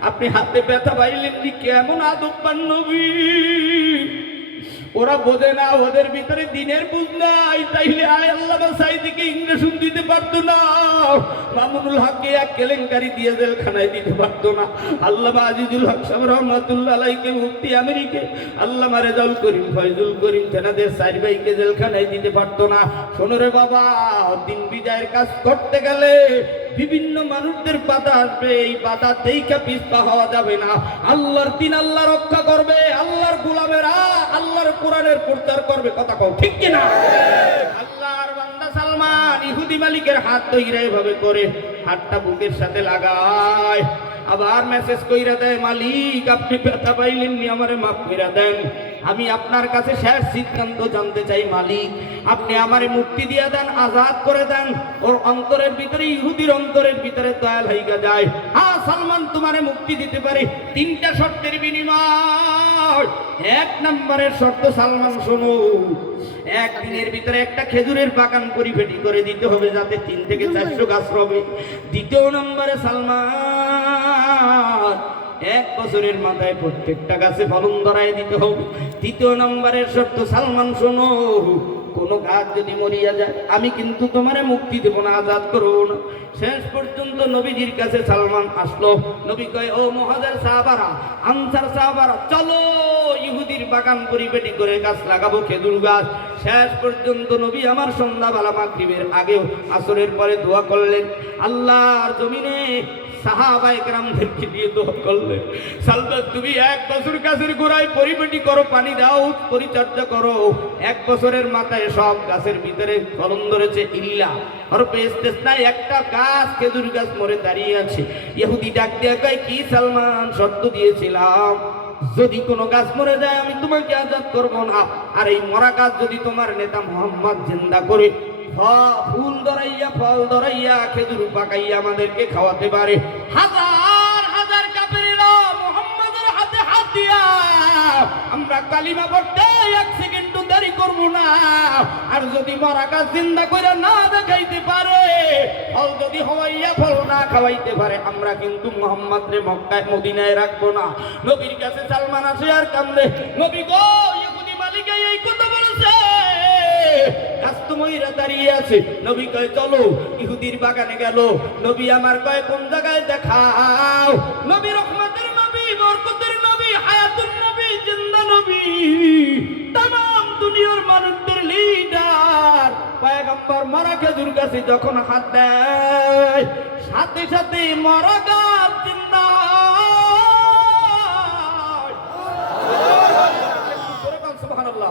আপনি হাতে ব্যথা পাইলেন নি, কেমন আদব নবী। ওরা বোঝে না, ওদের ভিতরে দিনের বুঝ নাই, তাইলে আয় আল্লাহ বাসাই থেকে ইংরেজ দিতে পারতো না, মামুনুল হককে এক কেলেঙ্কারি দিয়ে জেলখানায় দিতে পারতো না, আল্লামা আজিজুল হক সাহেব রহমাতুল্লাহ আলাইহিকে মুফতি আমেরিকে, আল্লামা রেজাউল করিম ফয়জুল করিম তেনাদের চার ভাইকে জেলখানায় দিতে পারতো না। শোনো রে বাবা, দিন বিজয়ের কাজ করতে গেলে বিভিন্ন মানুষদের বাধা আসবে, এই বাধা দেখা পিছপা হওয়া যাবে না। আল্লাহর দিন আল্লাহ রক্ষা করবে, আল্লাহর গোলামেরা আল্লাহর কোরআনের প্রচার করবে। কথা কও ঠিক কিনা? আল্লাহর বান্দা সালমান ইহুদি মালিকের হাত ধইরা এভাবে করে হাতটা বুকের সাথে লাগায়, আবার মেসেজ কইরা দেয়, মালিক আপনি ব্যথা পাইলেন নি, আমারে মাফ কইরা দেন, আমি আপনার কাছে শেষ সিদ্ধান্ত জানতে চাই, মালিক আপনি আমারে মুক্তি দিয়ে দেন, আজাদ করে দেন। ওর অন্তরের ভিতরে, ইহুদির অন্তরের ভিতরে দয়াল হইয়া যায়, হ্যাঁ সালমান তোমারে মুক্তি দিতে পারে, তিনটা শর্তের বিনিময়। এক নম্বরের শর্ত, সালমান শোনো, একদিনের ভিতরে একটা খেজুরের বাগান পরিপেটি করে দিতে হবে, যাতে 3 থেকে 400 গাছ হবে। দ্বিতীয় নম্বরে সালমান 1 বছরের মাথায় প্রত্যেকটা গাছে ফলন ধরায় দিতে হবে। তৃতীয় নম্বরের শর্ত, সালমান শোনো, কোনো গাছ যদি মরিয়া যায় আমি কিন্তু তোমারে মুক্তি দেব না, আজাদ করবো না। শেষ পর্যন্ত নবীজির কাছে সালমান আসলো। নবী কয়, ও মুহাজির সাহাবারা, আনসার সাহাবারা, চলো ইহুদির বাগান পরিপেটি করে গাছ লাগাবো, খেজুর গাছ। শেষ পর্যন্ত নবী আমার সন্ধ্যাবেলা মাগরিবের আগেও আসরের পরে দোয়া করলেন, আল্লাহর জমিনে সাহাবায়ে কেরামদেরকে দিয়ে দোয়া করলেন, সালমান তুমি 1 বছর গাছের গোড়ায় পরিপেটি করো, পানি দাও, পরিচর্যা করো, 1 বছরের মাথায় সব গাছের ভিতরে ফলন ধরেছে, ইল্লা হরফে ইস্তেসনায় একটা গাছ খেজুর গাছ মরে দাঁড়িয়ে আছে। ইহুদি ডাক দিয়ে কয়, কি সালমান, শর্ত দিয়েছিলাম যদি কোনো গাছ মরে যায় আমি তোমাকে আজাদ করব না, আর এই মরা গাছ যদি তোমার নেতা মুহাম্মদ জিন্দা করে ফুল ধরাইয়া ফল ধরাইয়া খেজুর পাকাইয়া আমাদেরকে খাওয়াতে পারে, হাজার হাজার কাফেররা মুহাম্মাদের হাতে হাত দিয়া আমরা কালিমা পড়তে 1 সেকেন্ডও দেরি করব না। আর যদি মরা গাছ জিন্দা করে না দেখাইতে পারে, ফল যদি হওয়াইয়া ফল না খাওয়াইতে পারে, আমরা কিন্তু মুহাম্মদরে মক্কায় মদিনায় রাখবো না। নবীর কাছে সালমান আসে আর কান্দে, নবী গো, ইহুদি মালিক এই কথা বলেছে, গাছ তো মইরা দাঁড়িয়ে আছে। নবী কয়, চলো ইহুদির বাগানে গেল। নবী আমার কয়, কোন জায়গায় দেখাও। নবী রহমতের নবী, বরকতের নবী, হায়াতুন নবী, জিন্দা নবী, तमाम দুনিয়ার মানুষদের লিডার পয়গম্বর মরা খেজুর গাছে যখন হাত দেয়, সাথে সাথে মরা গাছ জিন্দা হয়। সুবহানাল্লাহ।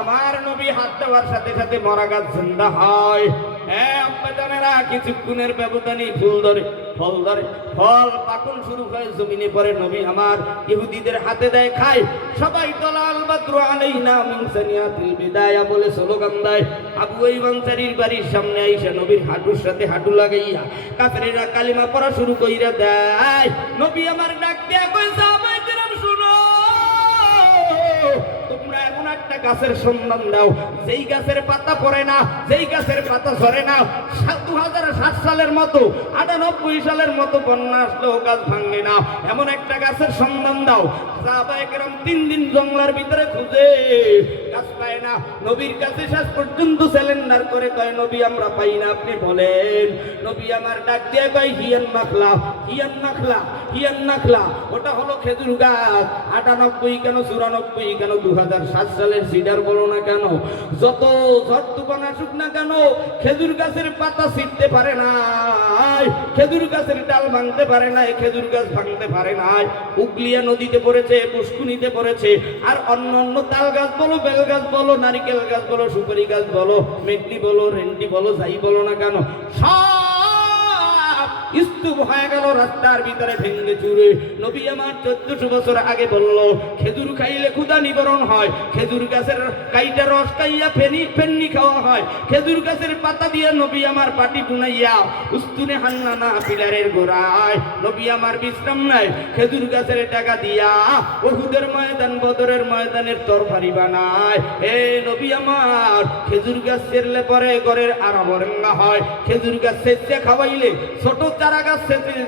আমার নবী হাত দেওয়ার সাথে সাথে মরা গাছ জিন্দা হয়। হ্যাঁ আব্বাজানেরা, কিছুক্ষণের ব্যবধানে ফুল ধরে, ফল ধরে, ফল পাকন শুরু হয়, জমিনে পড়ে। নবী আমার ইহুদিদের হাতে দেয়, খায়। সবাই তলাল বাদরু আলাইনা মিন সানিয়াতিল বিদায়া বলে স্লোগান দেয়। আবু আইয়ুব আনসারীর বাড়ির সামনে আইসা নবীর হাঁটুর সাথে হাঁটু লাগাইয়া কাফেরেরা কালিমা পড়া শুরু কইরা দেয়। নবী আমার ডাক দেয়া কই, সাহাবায়ে কেরাম শুনো, তোমরা এমন একটা গাছের সন্ধান দাও, যেই গাছের পাতা পড়ে না, যেই গাছের পাতা ঝরে না। 2007 সালের মতো 98 সালের মতো বন্যা আসলেও গাছ ভাঙে না, এমন একটা গাছের সন্ধান দাও। সাহাবায়ে কেরাম 3 দিন জঙ্গলের ভিতরে খুঁজে গাছ পায় না। নবীর কাছে শেষ পর্যন্ত সিলিন্ডার করে কয়, নবী আমরা পাই না, আপনি বলেন। নবী আমার ডাক দিয়ে কয়, হিয়ান নাখলা, হিয়ান নাখলা, হিয়ান নাখলা। ওটা হলো খেজুর গাছ। 98 কেন, 94 কেন, 2007 সালের সিডার বলো না কেন, যত ঝড় তুফান আসুক না কেন, খেজুর গাছের পাতা ছিঁড়তে পারে না, খেজুর গাছের ডাল ভাঙতে পারে না, খেজুর গাছ ভাঙতে পারে না। উগলিয়া নদীতে পড়েছে, পুষ্কুনিতে পড়েছে, আর অন্য অন্য তাল গাছ বলো, বেল গাছ বলো, নারিকেল গাছ বলো, সুপারি গাছ বলো, মেঘনি বলো, রেন্টি বলো, যাই বলো না কেন, সব স্তূপ হয়ে গেল রাস্তার ভিতরে ভেঙে চুরে। নবী আমার 1400 বছর আগে বলল, খেজুর খাইলে ক্ষুধা নিবারণ হয়, খেজুর গাছের কাইটা রস খাইয়া ফেন্নি খাওয়া হয়, খেজুর গাছের পাতা দিয়ে নবী আমার পাটি বুনাইয়া উস্তুনে হান্নানা পিলারের গোড়ায় নবী আমার বিশ্রাম নাই, খেজুর গাছের টাকা দিয়া উহুদের ময়দান, বদরের ময়দানের তরবারি বানায়। এ নবী আমার খেজুর গাছ ছেড়লে পরে ঘরের আরামরঙ্গা হয়, খেজুর গাছ সেচে খাওয়াইলে, ছোট চারা গাছ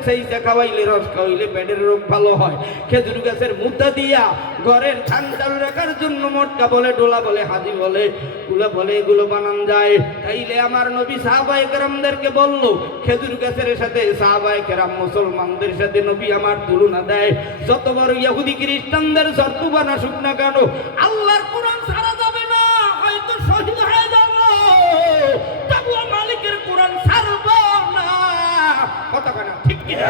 সেচে খাওয়াইলে, রস খাওয়াইলে পেটের রোগ ভালো হয়। খেজুর গাছের মুদ্রা দিয়া ঘরের ধান চাল রাখার জন্য মটকা বলে, ডোলা বলে, হাজি বলে, কুলা বলে, এগুলো বানান যায়। তাইলে আমার নবী সাহাবায়ে কেরামদেরকে বলল, খেজুর গাছের সাথে সাহাবায়ে কেরাম মুসলমানদের সাথে নবী আমার তুলনা দেয়। যত বড় ইহুদি খ্রিস্টানদের শর্ত বানাসুক না কেন, আল্লাহর কোরআন ছাড়া যাবে না, হয়তো শহীদ হয়ে যাব, তবুও মালিকের কোরআন ছাড়ব না। কথা কেন ঠিক কি না?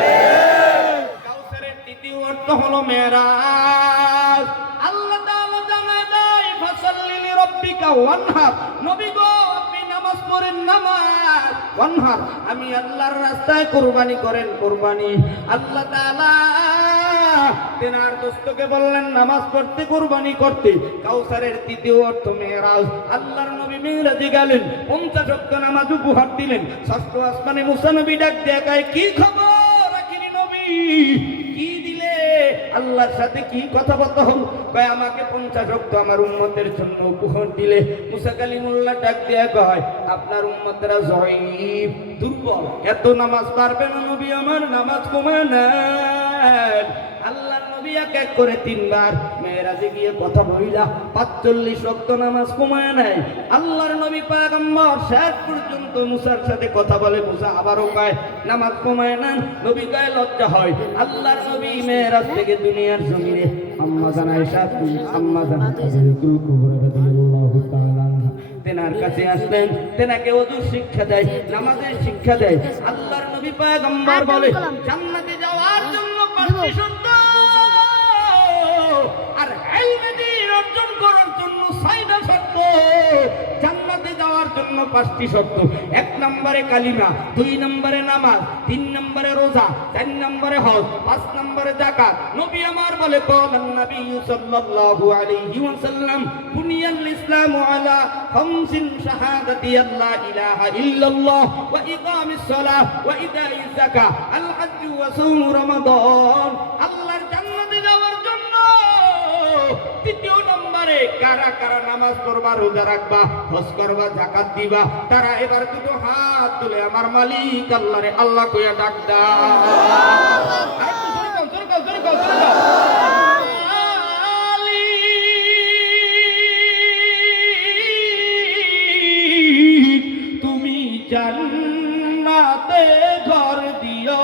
কাউসারের দ্বিতীয় অর্থ হলো মেরাজ। আল্লাহ তাআলা জানায় দেয়, ফাসাল্লি লিরাব্বিকা ওয়ানহার, নবী গো আপনি নামাজ পড়েন, নামাজ ওয়ানহার, আমি আল্লাহর রাস্তায় কুরবানি করেন, কুরবানি। আল্লাহ তাআলা তেনার দোস্তকে বললেন নামাজ পড়তে, কুরবানি করতে। কাউসারের তৃতীয় অর্থ মেরাজ। আল্লাহর নবী মেরাজে গেলেন, 50 ওয়াক্ত নামাজ উপহার দিলেন। ষষ্ঠ আসমানে মুসা নবী ডাক দেখায়, কি খবর আখিরি নবী, কি দিলে, আল্লাহর সাথে কি কথাবার্তা হল? কয় আমাকে 50 ওয়াক্ত আমার উম্মতের জন্য উপহার দিলে। মুসা কালিমুল্লাহ ডাক দিয়ে কয়, আপনার উম্মতরা জয়ীফ, দুর্বল, এত নামাজ পারবে না নবী আমার, নামাজ কমায় নেন। আল্লাহর নবী এক এক করে 3 বার মেরাজে গিয়ে কথা বইলা 45 ওয়াক্ত নামাজ কমায় নেয়। আল্লাহর নবী পয়গম্বর শেষ পর্যন্ত মুসার সাথে কথা বলে, মুসা আবারও কয় নামাজ কমায় নেন। নবী কয় লজ্জা হয়। আল্লাহর নবী মেরাজ থেকে দুনিয়ার জমিনে আম্মা জান আয়েশা, আম্মা জান হাজরাতুল কুবরা রাদিয়াল্লাহু তাআলা তেনার কাছে আসলেন, তেনাকে ওযুর শিক্ষা দেয়, নামাজের শিক্ষা দেয়। আল্লাহর নবী পয়গম্বর বলে, জান্নাতে যাওয়ার জন্য 5টি শর্ত, আর ইলম অর্জন করার জন্য 6টা শর্ত। জান্নাতে যাওয়ার জন্য 5টি শর্ত। 1 নম্বরে কালিমা, 2 নম্বরে নামাজ, 3 নম্বরে রোজা, 4 নম্বরে হজ, 5 নম্বরে যাকাত। নবী আমার বলে, ক্বালান নবী সাল্লাল্লাহু আলাইহি ওয়াসাল্লাম, বুনিয়াল ইসলামু আলা 5 শাহাদাতি আল্লা ইলাহা ইল্লাল্লাহ ওয়া ইকামিস সালাহ ওয়া ইতাইজ যাকাত আল হজ্জ ওয়া সাওম রমাদান। আল্লাহর জান্নাতে যাওয়ার জন্য 3 নম্বরে কারা কারা নামাজ পড়বা, রোজা রাখবা, হজ করবা, যাকাত দিবা, তারা এবার দুটো হাত তুলে আমার মালিক আল্লাহরে আল্লাহ কইয়া ডাক দাও। আরেকটু জোরে কও, জোরে কও, জোরে কও, জোরে কও। তুমি জান্নাতে ঘর দিও,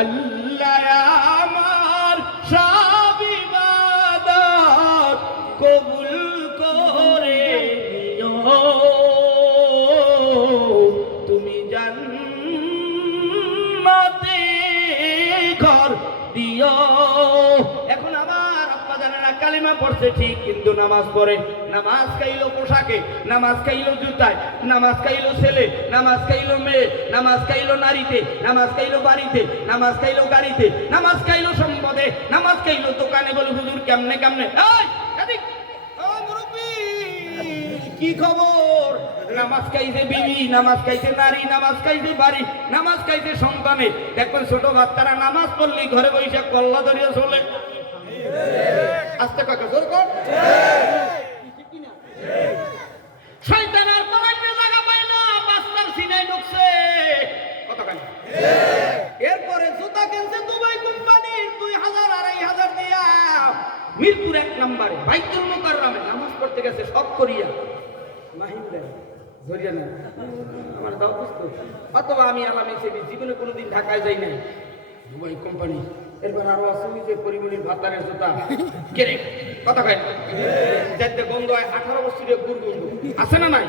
আল্লাহ আমার সব ইবাদত কবুল করে নিও, তুমি জান্নাতে ঘর দিও। এখন আমার আব্বা জানেনা কালিমা পড়ছে ঠিক, কিন্তু নামাজ পড়ে। নামাজ খাইলো পোশাকে, নামাজ খাইলো জুতায়, নামাজ খাইলো ছেলে, নামাজ খাইলো মেয়ে, নামাজ খাইলো নারীতে, নামাজ খাইলো বাড়িতে, নামাজ খাইলো গাড়িতে, নামাজ খাইলো সম্পদে, নামাজ খাইলো দোকানে। বলে হুজুর কেমনে কেমনে? এই এদিক, ও মুরব্বি কি খবর? নামাজ খাইছে বিবি, নামাজ খাইছে নারী, নামাজ খাইছে বাড়ি, নামাজ খাইছে সন্তানে। দেখবেন ছোট বাচ্চারা নামাজ পড়লেই ঘরে বসে কল্লা ধরিয়া চলে। আস্তে কাকা জোর কর। নম্বরে বাইতুল মুকাররমে নামাজ পড়তে গেছে সব করিয়া মাহিন্দা ধরিয়া না আমার দাও বুঝতো অথবা আমি আলামে সেবি জীবনে কোনোদিন ঢাকায় যাই নাই দুবাই কোম্পানি এরপর আরো আসুন যে পরিমণির ভাতারের জুতা কেরে কথা কয় না যাতে গন্ধ হয় 18 বছরের গুড় গন্ধ আছে না নাই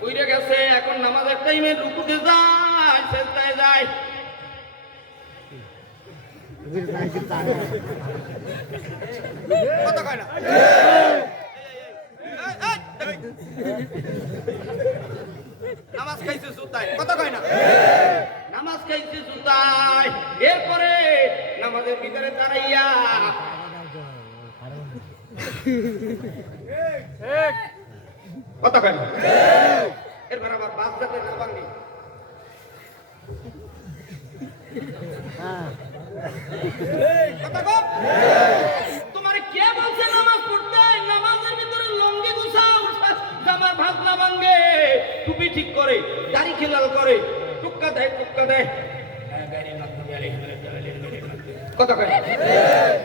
কইরা গেছে এখন নামাজের টাইমে রুকুতে যায় সেজদায় যায় কথা কয় না নামাজ খাইছে জুতায় কথা কয় না নামাজ খাইছে জুতায় এরপরে নামাজের ভিতরে দাঁড়াইয়া কথা কয় না এরপর আবার বাপ যাতে না ভাঙে কথা কও তোমার কে বলছে নামাজ পড়তে নামাজের ভিতরে লঙ্গি গুছাও জামার ভাত না ভাঙে টুপি ঠিক করে দাড়ি খেলাল করে টুক্কা দেয় কথা কয়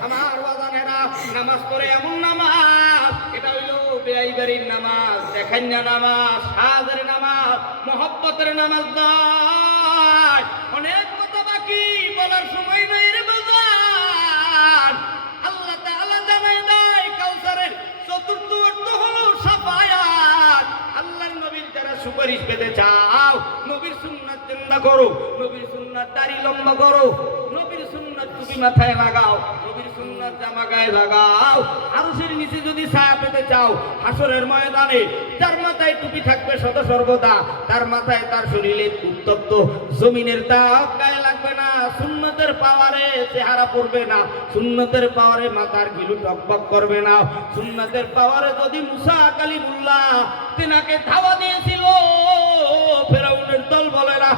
আমার বাজানেরা নামাজ পড়ে এমন নামাজ এটা হইল বেআইবাড়ির নামাজ দেখাইনা নামাজ সাজের নামাজ মহব্বতের নামাজ নয় অনেক কথা বাকি বলার সময় নাই রে বাজার আল্লাহ তাআলা জানায় দেয় কাউসারের চতুর্থ অর্থ হলো সাফায়াত আল্লাহর নবীর যারা সুপারিশ পেতে চাও নবীর সুন্নাত জিন্দা করো নবীর সুন্নাত দাড়ি লম্বা করো নবীর সুন্নাত টুপি মাথায় লাগাও নবীর সুন্নাত জামা গায়ে লাগাও আরশের নিচে যদি ছায়া পেতে চাও হাসরের ময়দানে যার মাথায় টুপি থাকবে সদা সর্বদা তার মাথায় তার শরীরে উত্তপ্ত জমিনের তাপ গায়ে লাগবে না সুন্নতের পাওয়ারে চেহারা পড়বে না সুন্নতের পাওয়ারে মাথার গিলু টকবক করবে না সুন্নতের পাওয়ারে যদি মুসা কালিমুল্লাহ তেনাকে ধাওয়া দিয়েছিল ফেরাউনের দল বলে না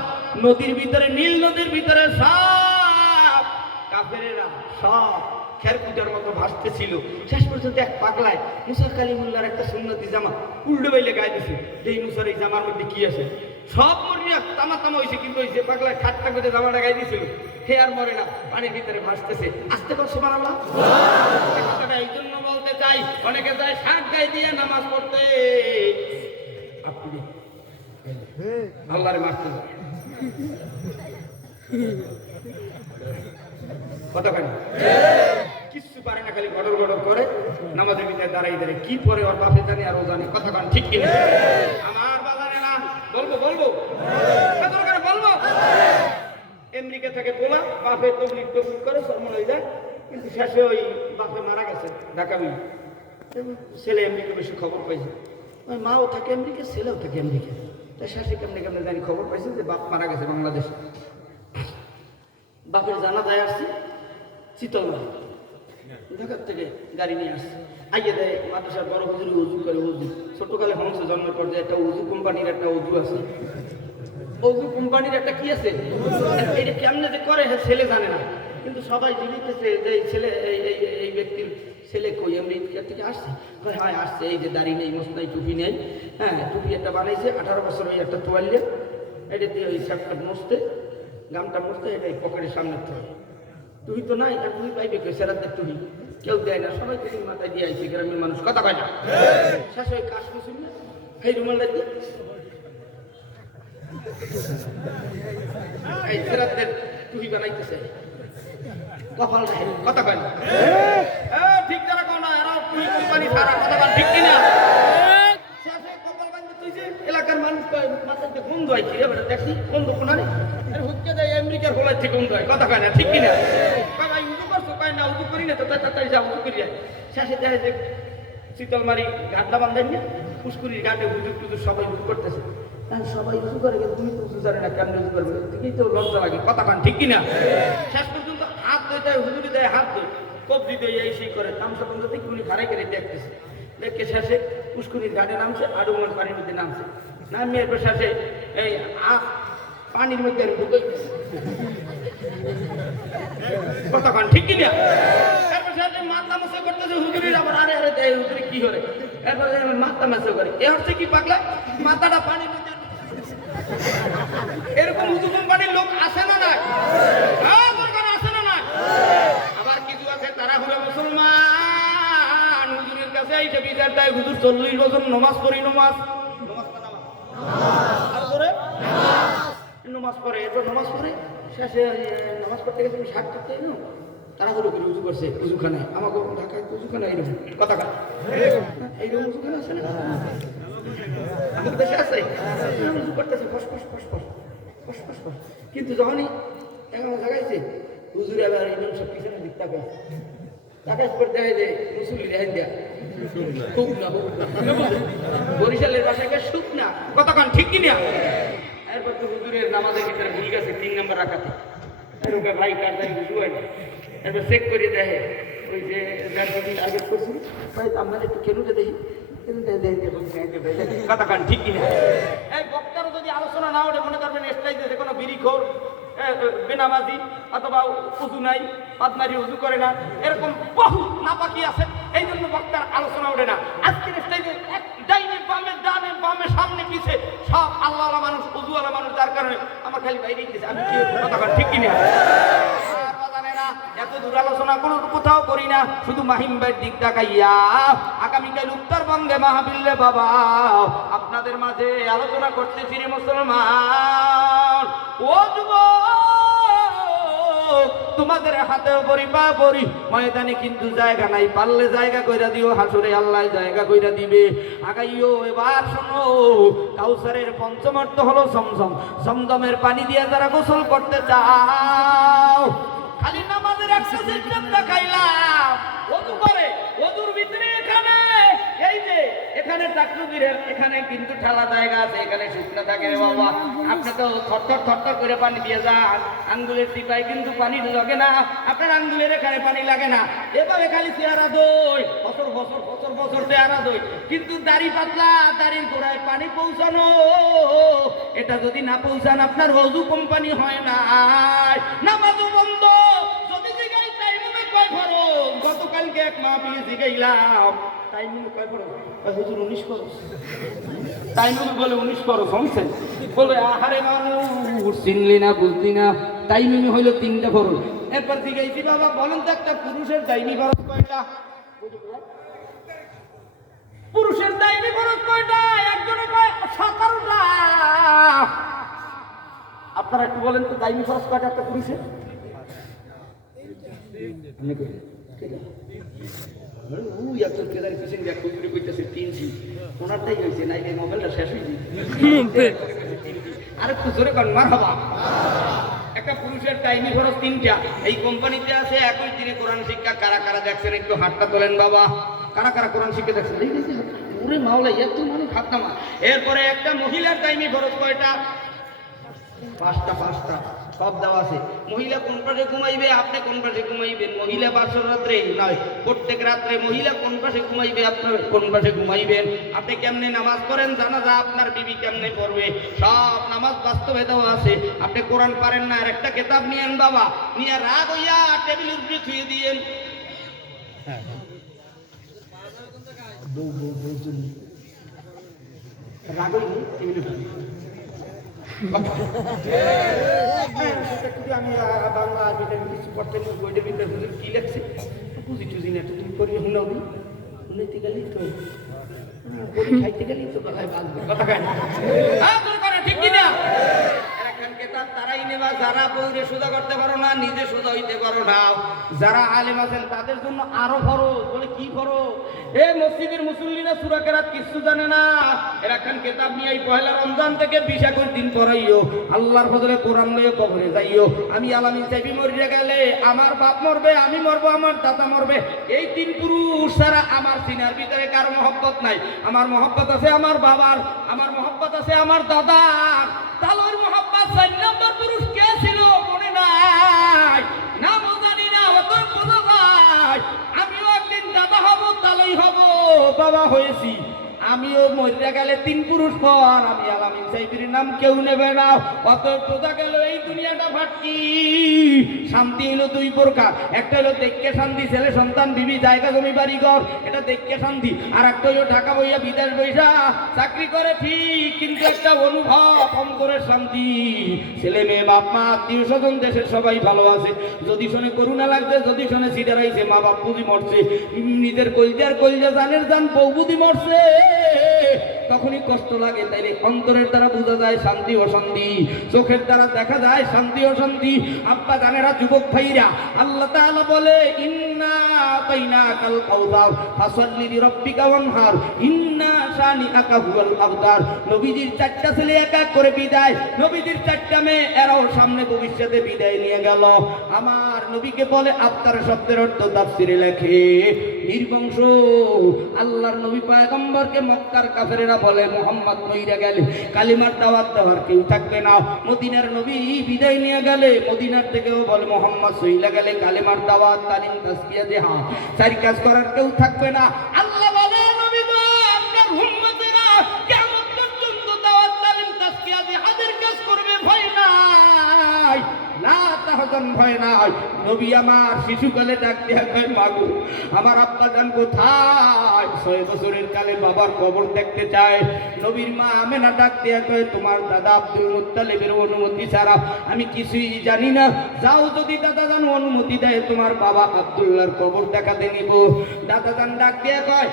নদীর ভিতরে নীল নদীর ভিতরে সব কাফেরেরা সব খেরকুটার মতো ভাসতেছিল শেষ পর্যন্ত এক পাগলায় মুসা কালিমুল্লাহর একটা সুন্নতি জামা উল্টে বাইলে গায়ে দিছে এই মুসার এই জামার মধ্যে কি আছে সব মরিয়া তামা হয়েছে কিন্তু ওই যে পাগলায় ঠাট্টা করে জামাটা গায়ে দিয়েছিল সে আর মরে না পানির ভিতরে ভাসতেছে আসতে কর সুবহানাল্লাহ কথাটা এই জন্য বলতে চাই অনেকে যায় শার্ট গায়ে দিয়ে নামাজ পড়তে আপনি আল্লাহরে মারতে কথা কেন কিচ্ছু পারে না খালি গড়র করে নামাজের ভিতরে দাঁড়াই কি পরে ওর বাপে জানে আর ও জানে কথা কেন ঠিক কিনা আমার বাজারে না বলবো আমেরিকা থেকে বলা বাপে তবলিগ করে সরমন হয়ে যায় কিন্তু শেষে ওই বাপে মারা গেছে ঢাকাবি ছেলে আমেরিকা বেশি খবর পাইছে ওই মাও থাকে আমেরিকা ছেলেও থাকে আমেরিকা তাই শেষে কেমনে জানি খবর পাইছে যে বাপ মারা গেছে বাংলাদেশে বাপের জানা যায় আসছে শীতলমারি ঢাকার থেকে গাড়ি নিয়ে আসছে আইয়ে দেয় মাদ্রাসার বড় হুজুরি উজু করে উজু ছোটকালে হংস জন্মের পর যে একটা উজু কোম্পানির একটা উজু আছে উজু কোম্পানির একটা কি আছে এটা কেমনে যে করে ছেলে জানে না কিন্তু সবাই জিজ্ঞেসে যে ছেলে এই ব্যক্তির ছেলে কই আমেরিকা থেকে আসছে হয় আসছে এই যে দাড়ি নেই মোস্তাই টুপি নেই হ্যাঁ টুপি একটা বানাইছে 18 বছর ওই একটা তোয়াল্লে এটা দিয়ে ওই শার্টটা মস্তে গামটা মস্তে এটা এই পকেটের সামনে থাকে তুই তো নাই আর তুই পাইবে কে সেরাদের তুই কেউ দেয় না সবাই তুই মাথায় দিয়ে আইছে গ্রামের মানুষ কথা কয় না শেষ ওই কাশ মুসিম না এই রুমালটা দিয়ে এই সেরাদের তুই বানাইতেছে কপাল কথা কয় না ঠিক যারা কোন এরা তুই কোম্পানি সারা কথা বল ঠিক কিনা শেষে কপাল বাঁধতে তুইছে এলাকার মানুষ মাথাতে গন্ধ আইছে এবার দেখি গন্ধ কোনারে আরে হুক্কে দেয় আমেরিকার হলাই থেকে গন্ধ হয় কথা কয় না ঠিক কিনা ভাই উজু করছো কয় না উজু করি না তো তাড়াতাড়ি যাও উজু করি যায় শেষে দেখে যে শীতলমারি ঘাটটা বাঁধেন না পুষ্কুরির ঘাটে হুজুর টুজুর সবাই উজু করতেছে সবাই উজু করে কিন্তু তুমি তো উজু জানে না কেমন উজু করবে ঠিকই তো লজ্জা লাগে কথা কন ঠিক কিনা শেষ পর্যন্ত হাত ধুয়ে দেয় হুজুরি দেয় হাত ধুয়ে কবজি দেয় এই সেই করে তামসা পর্যন্ত দেখি উনি ভাড়াই করে দেখতেছে দেখে শেষে পুষ্কুরির ঘাটে নামছে আড়ুমান পানির মধ্যে নামছে নামিয়ে এরপর শেষে এই পানির মধ্যে ঢুকে কথা কন ঠিক কিনা এরপর শেষে মাথা মাসা করতেছে হুজুরির আবার আরে দেয় হুজুরি কি করে এরপর মাথা মাসা করে এ হচ্ছে কি পাগলা মাথাটা পানির মধ্যে এরকম উঁচু কোম্পানির লোক আছে না না দরকার আছে না না আবার কিছু আছে তারা হলো মুসলমান 40 বছর নমাজ পড়ি নমাজ আর করে নমাজ পড়ে এরপর নমাজ পড়ে শেষে নামাজ পড়তে গেছে শাক করতে এলো তারা হলো করে উজু করছে উজুখানে আমাকে ঢাকায় উজুখানে এইরকম কথা এইরকম উজুখানে আছে না আমাদের দেশে আছে উজু করতেছে ফস ফস ফস ফস ফস ফস ফস কিন্তু যখনই এখন জায়গাইছে হুজুরে আবার ইমাম সব পিছনে দিক তাকাশ পর দেখা যায় মুসুলি রেহাই দেয়া খুব না বরিশালের ভাষাকে সুখ না কতক্ষণ ঠিক কিনা এরপর তো হুজুরের নামাজের ভিতরে ভুল গেছে 3 নম্বর রাখাতে এরকম ভাই কার দাঁড়িয়ে বুঝু হয় না এরপর চেক করে দেখে ওই যে টার্গেট করছি ভাই আপনার একটু কেনুতে দেখি কতক্ষণ ঠিক কিনা এই বক্তার যদি আলোচনা না ওঠে মনে করবেন স্টাইজে কোনো বিড়িখোর বেনামাজি অথবা উজু নাই পাদমারি উজু করে না এরকম বহু নাপাকি আছে এই জন্য বক্তার আলোচনা ওঠে না আজকের স্টাইজে ডাইনে বামে ডানে বামে সামনে পিছে সব আল্লাহওয়ালা মানুষ উজুওয়ালা মানুষ যার কারণে আমার খালি বাইরে গেছে আমি কি কথা ঠিক কিনা এত দূর আলোচনা কোনো কোথাও করি না শুধু মাহিম ভাইয়ের দিক তাকাইয়া আগামীকাল উত্তরবঙ্গে মাহফিলে বাবা আপনাদের মাঝে আলোচনা করতেছি রে মুসলমান ও যুবক তোমাদের হাতে পরিপা পরি ময়দানে কিন্তু জায়গা নাই পারলে জায়গা কইরা দিও হাসুরে আল্লাহ জায়গা কইরা দিবে আগাইও এবার শোনো কাউসারের পঞ্চম অর্থ হলো জমজম জমজমের পানি দিয়ে যারা গোসল করতে চাও খালি নামাজের একটা সিস্টেম দেখাইলাম ওযু করে ওযুর ভিতরে এখানে এই যে এখানে তাকবীরের এখানে কিন্তু ঠেলা জায়গা আছে এখানে শুকনা থাকে রে বাবা আপনি তো থরথর করে পানি দিয়ে যান আঙ্গুলের টিপায় কিন্তু পানি লাগে না আপনার আঙ্গুলের এখানে পানি লাগে না এভাবে খালি চেহারা দই বছর চেহারা দই কিন্তু দাড়ি পাতলা দাড়ির গোড়ায় পানি পৌঁছানো এটা যদি না পৌঁছান আপনার ওযু কোম্পানি হয় না নামাজও বন্ধ গতকালকে এক মাহফিলে জিগাইলাম টাইম কয় ফরজ হুজুর 19 ফরজ টাইম বলে 19 ফরজ শুনছেন বলে আহারে মানুষ চিনলি না বুঝলি না টাইম হইল 3টা ফরজ এরপর জিগাইছি বাবা বলেন তো একটা পুরুষের দাইনি ফরজ কয়টা পুরুষের দাইনি ফরজ কয়টা একজনে কয় 17টা আপনারা একটু বলেন তো দাইনি ফরজ কয়টা একটা পুরুষের একটা পুরুষের টাইমি খরচ 3টা এই কোম্পানিতে আছে 21 দিনে কোরআন শিক্ষা কারা কারা দেখছেন একটু হাতটা তোলেন বাবা কারা কারা কোরআন শিক্ষা দেখছেন ওরে মাওলা এত মানুষ হাত নামা এরপরে একটা মহিলার টাইমি খরচ কয়টা 5টা সব দেওয়া আছে মহিলা কোন পাশে ঘুমাইবে আপনি কোন পাশে ঘুমাইবেন মহিলা বাসর রাত্রে নয় প্রত্যেক রাত্রে মহিলা কোন পাশে ঘুমাইবে আপনার কোন পাশে ঘুমাইবেন আপনি কেমনে নামাজ পড়েন জানাজা আপনার বিবি কেমনে পড়বে সব নামাজ বাস্তবে দেওয়া আছে আপনি কোরআন পারেন না আর একটা কিতাব নিয়েন বাবা নিয়ে রাগ হইয়া টেবিলের উপরে থুয়ে দিয়েন রাগ হইনি টেবিলের উপরে আমি বাংলা কিছু পড়তে বইটা ভিতরে কি লাগছে বুঝি টুঝি না তুমি করি শুনাবি শুনাইতে গেলি তো খাইতে গেলি তো কথায় বাঁচবে কথা খায় ঠিক কিনা তারাই নেবা যারা বউরে সোজা করতে পারো না নিজে সোজা হইতে পারো না যারা আলেম আছেন তাদের জন্য আরো ফরজ বলে কি ফরজ এ মসজিদের মুসল্লিরা সূরা কেরাত কিছু জানে না এরা খান কিতাব নিয়ে পয়লা রমজান থেকে 20 দিন পড়াইও আল্লাহর ফজলে কোরআন লইয়া কবরে যাইও আমি আলামিন সাহেবী মরিয়া গেলে আমার বাপ মরবে আমি মরবো আমার দাদা মরবে এই 3 পুরুষ ছাড়া আমার সিনার ভিতরে কার মহব্বত নাই আমার মহব্বত আছে আমার বাবার আমার মহব্বত আছে আমার দাদার তালুর মহব্বত 4 নম্বর পুরুষ কে ছিল মনে নাই নাম জানি না অত বোঝা যায় আমিও একদিন দাদা হব তালুই হব বাবা হয়েছি আমিও মরে গেলে 3 পুরুষ পর আমি আলামিন সাহেবের নাম কেউ নেবে না। অত বোঝা গেল এই দুনিয়াটা ফাটকি। শান্তি হলো 2 প্রকার, একটা হলো দেখকে শান্তি, ছেলে সন্তান বিবি জায়গা জমি বাড়ি ঘর, এটা দেখকে শান্তি। আর একটা হলো ঢাকা বইয়া বিদেশ বইসা চাকরি করে ঠিক, কিন্তু একটা অনুভব অন্তরের শান্তি। ছেলে মেয়ে বাপ মা আত্মীয় স্বজন দেশের সবাই ভালো আছে। যদি শোনে করুণা লাগছে, যদি শোনে সিডারাইছে মা বাপ বুঝি মরছে, নিজের কলজা জানের জান বউ বুঝি মরছে, তখনই কষ্ট লাগে। তাইলে অন্তরের দ্বারা বোঝা যায় শান্তি অশান্তি, চোখের দ্বারা দেখা যায় শান্তি অশান্তি। আব্বা জানেরা, যুবক ভাইরা, আল্লাহ তাআলা বলে ইন্না আতাইনাকাল কাউসার ফাসাল্লি লিরাব্বিকা ওয়ানহার ইন্না শানিআকা হুয়াল আবতার। নবীজির 4টা ছেলে এক এক করে বিদায়, নবীজির 4টা মেয়ে, এরাও সামনে ভবিষ্যতে বিদায় নিয়ে গেল। আমার নবীকে বলে আবতার শব্দের অর্থ তাফসিরে লেখে নির্বংশ। আল্লাহর নবী পয়গম্বরকে মক্কার কাফেরেরা বলে মুহাম্মদ মইরা গেলে কালিমার দাওয়াত দেওয়ার কেউ থাকবে না। মদিনার নবী বিদায় নিয়ে গেলে মদিনার থেকেও বলে মুহাম্মদ সইলা গেলে কালিমার দাওয়াত তালিম তাসকিয়া দেহা 4 কাজ করার কেউ থাকবে না। আল্লাহ বলে নবী গো, আপনার উম্মতেরা কিয়ামত পর্যন্ত দাওয়াত তালিম তাসকিয়া দেহাদের কাজ করবে, ভয় নাই, না তাহজান, ভয় নাই। নবী আমার শিশুকালে ডাক দিয়া কয়, মাগো আমার আব্বা জান কোথায়? 6 বছরের কালে বাবার কবর দেখতে চায়। নবীর মা আমেনা ডাক দিয়া কয়, তোমার দাদা আব্দুল মুত্তালিবের অনুমতি ছাড়া আমি কিছুই জানি না, যাও যদি দাদা জান অনুমতি দেয় তোমার বাবা আব্দুল্লাহর কবর দেখাতে নিব। দাদা জান ডাক দিয়া কয়,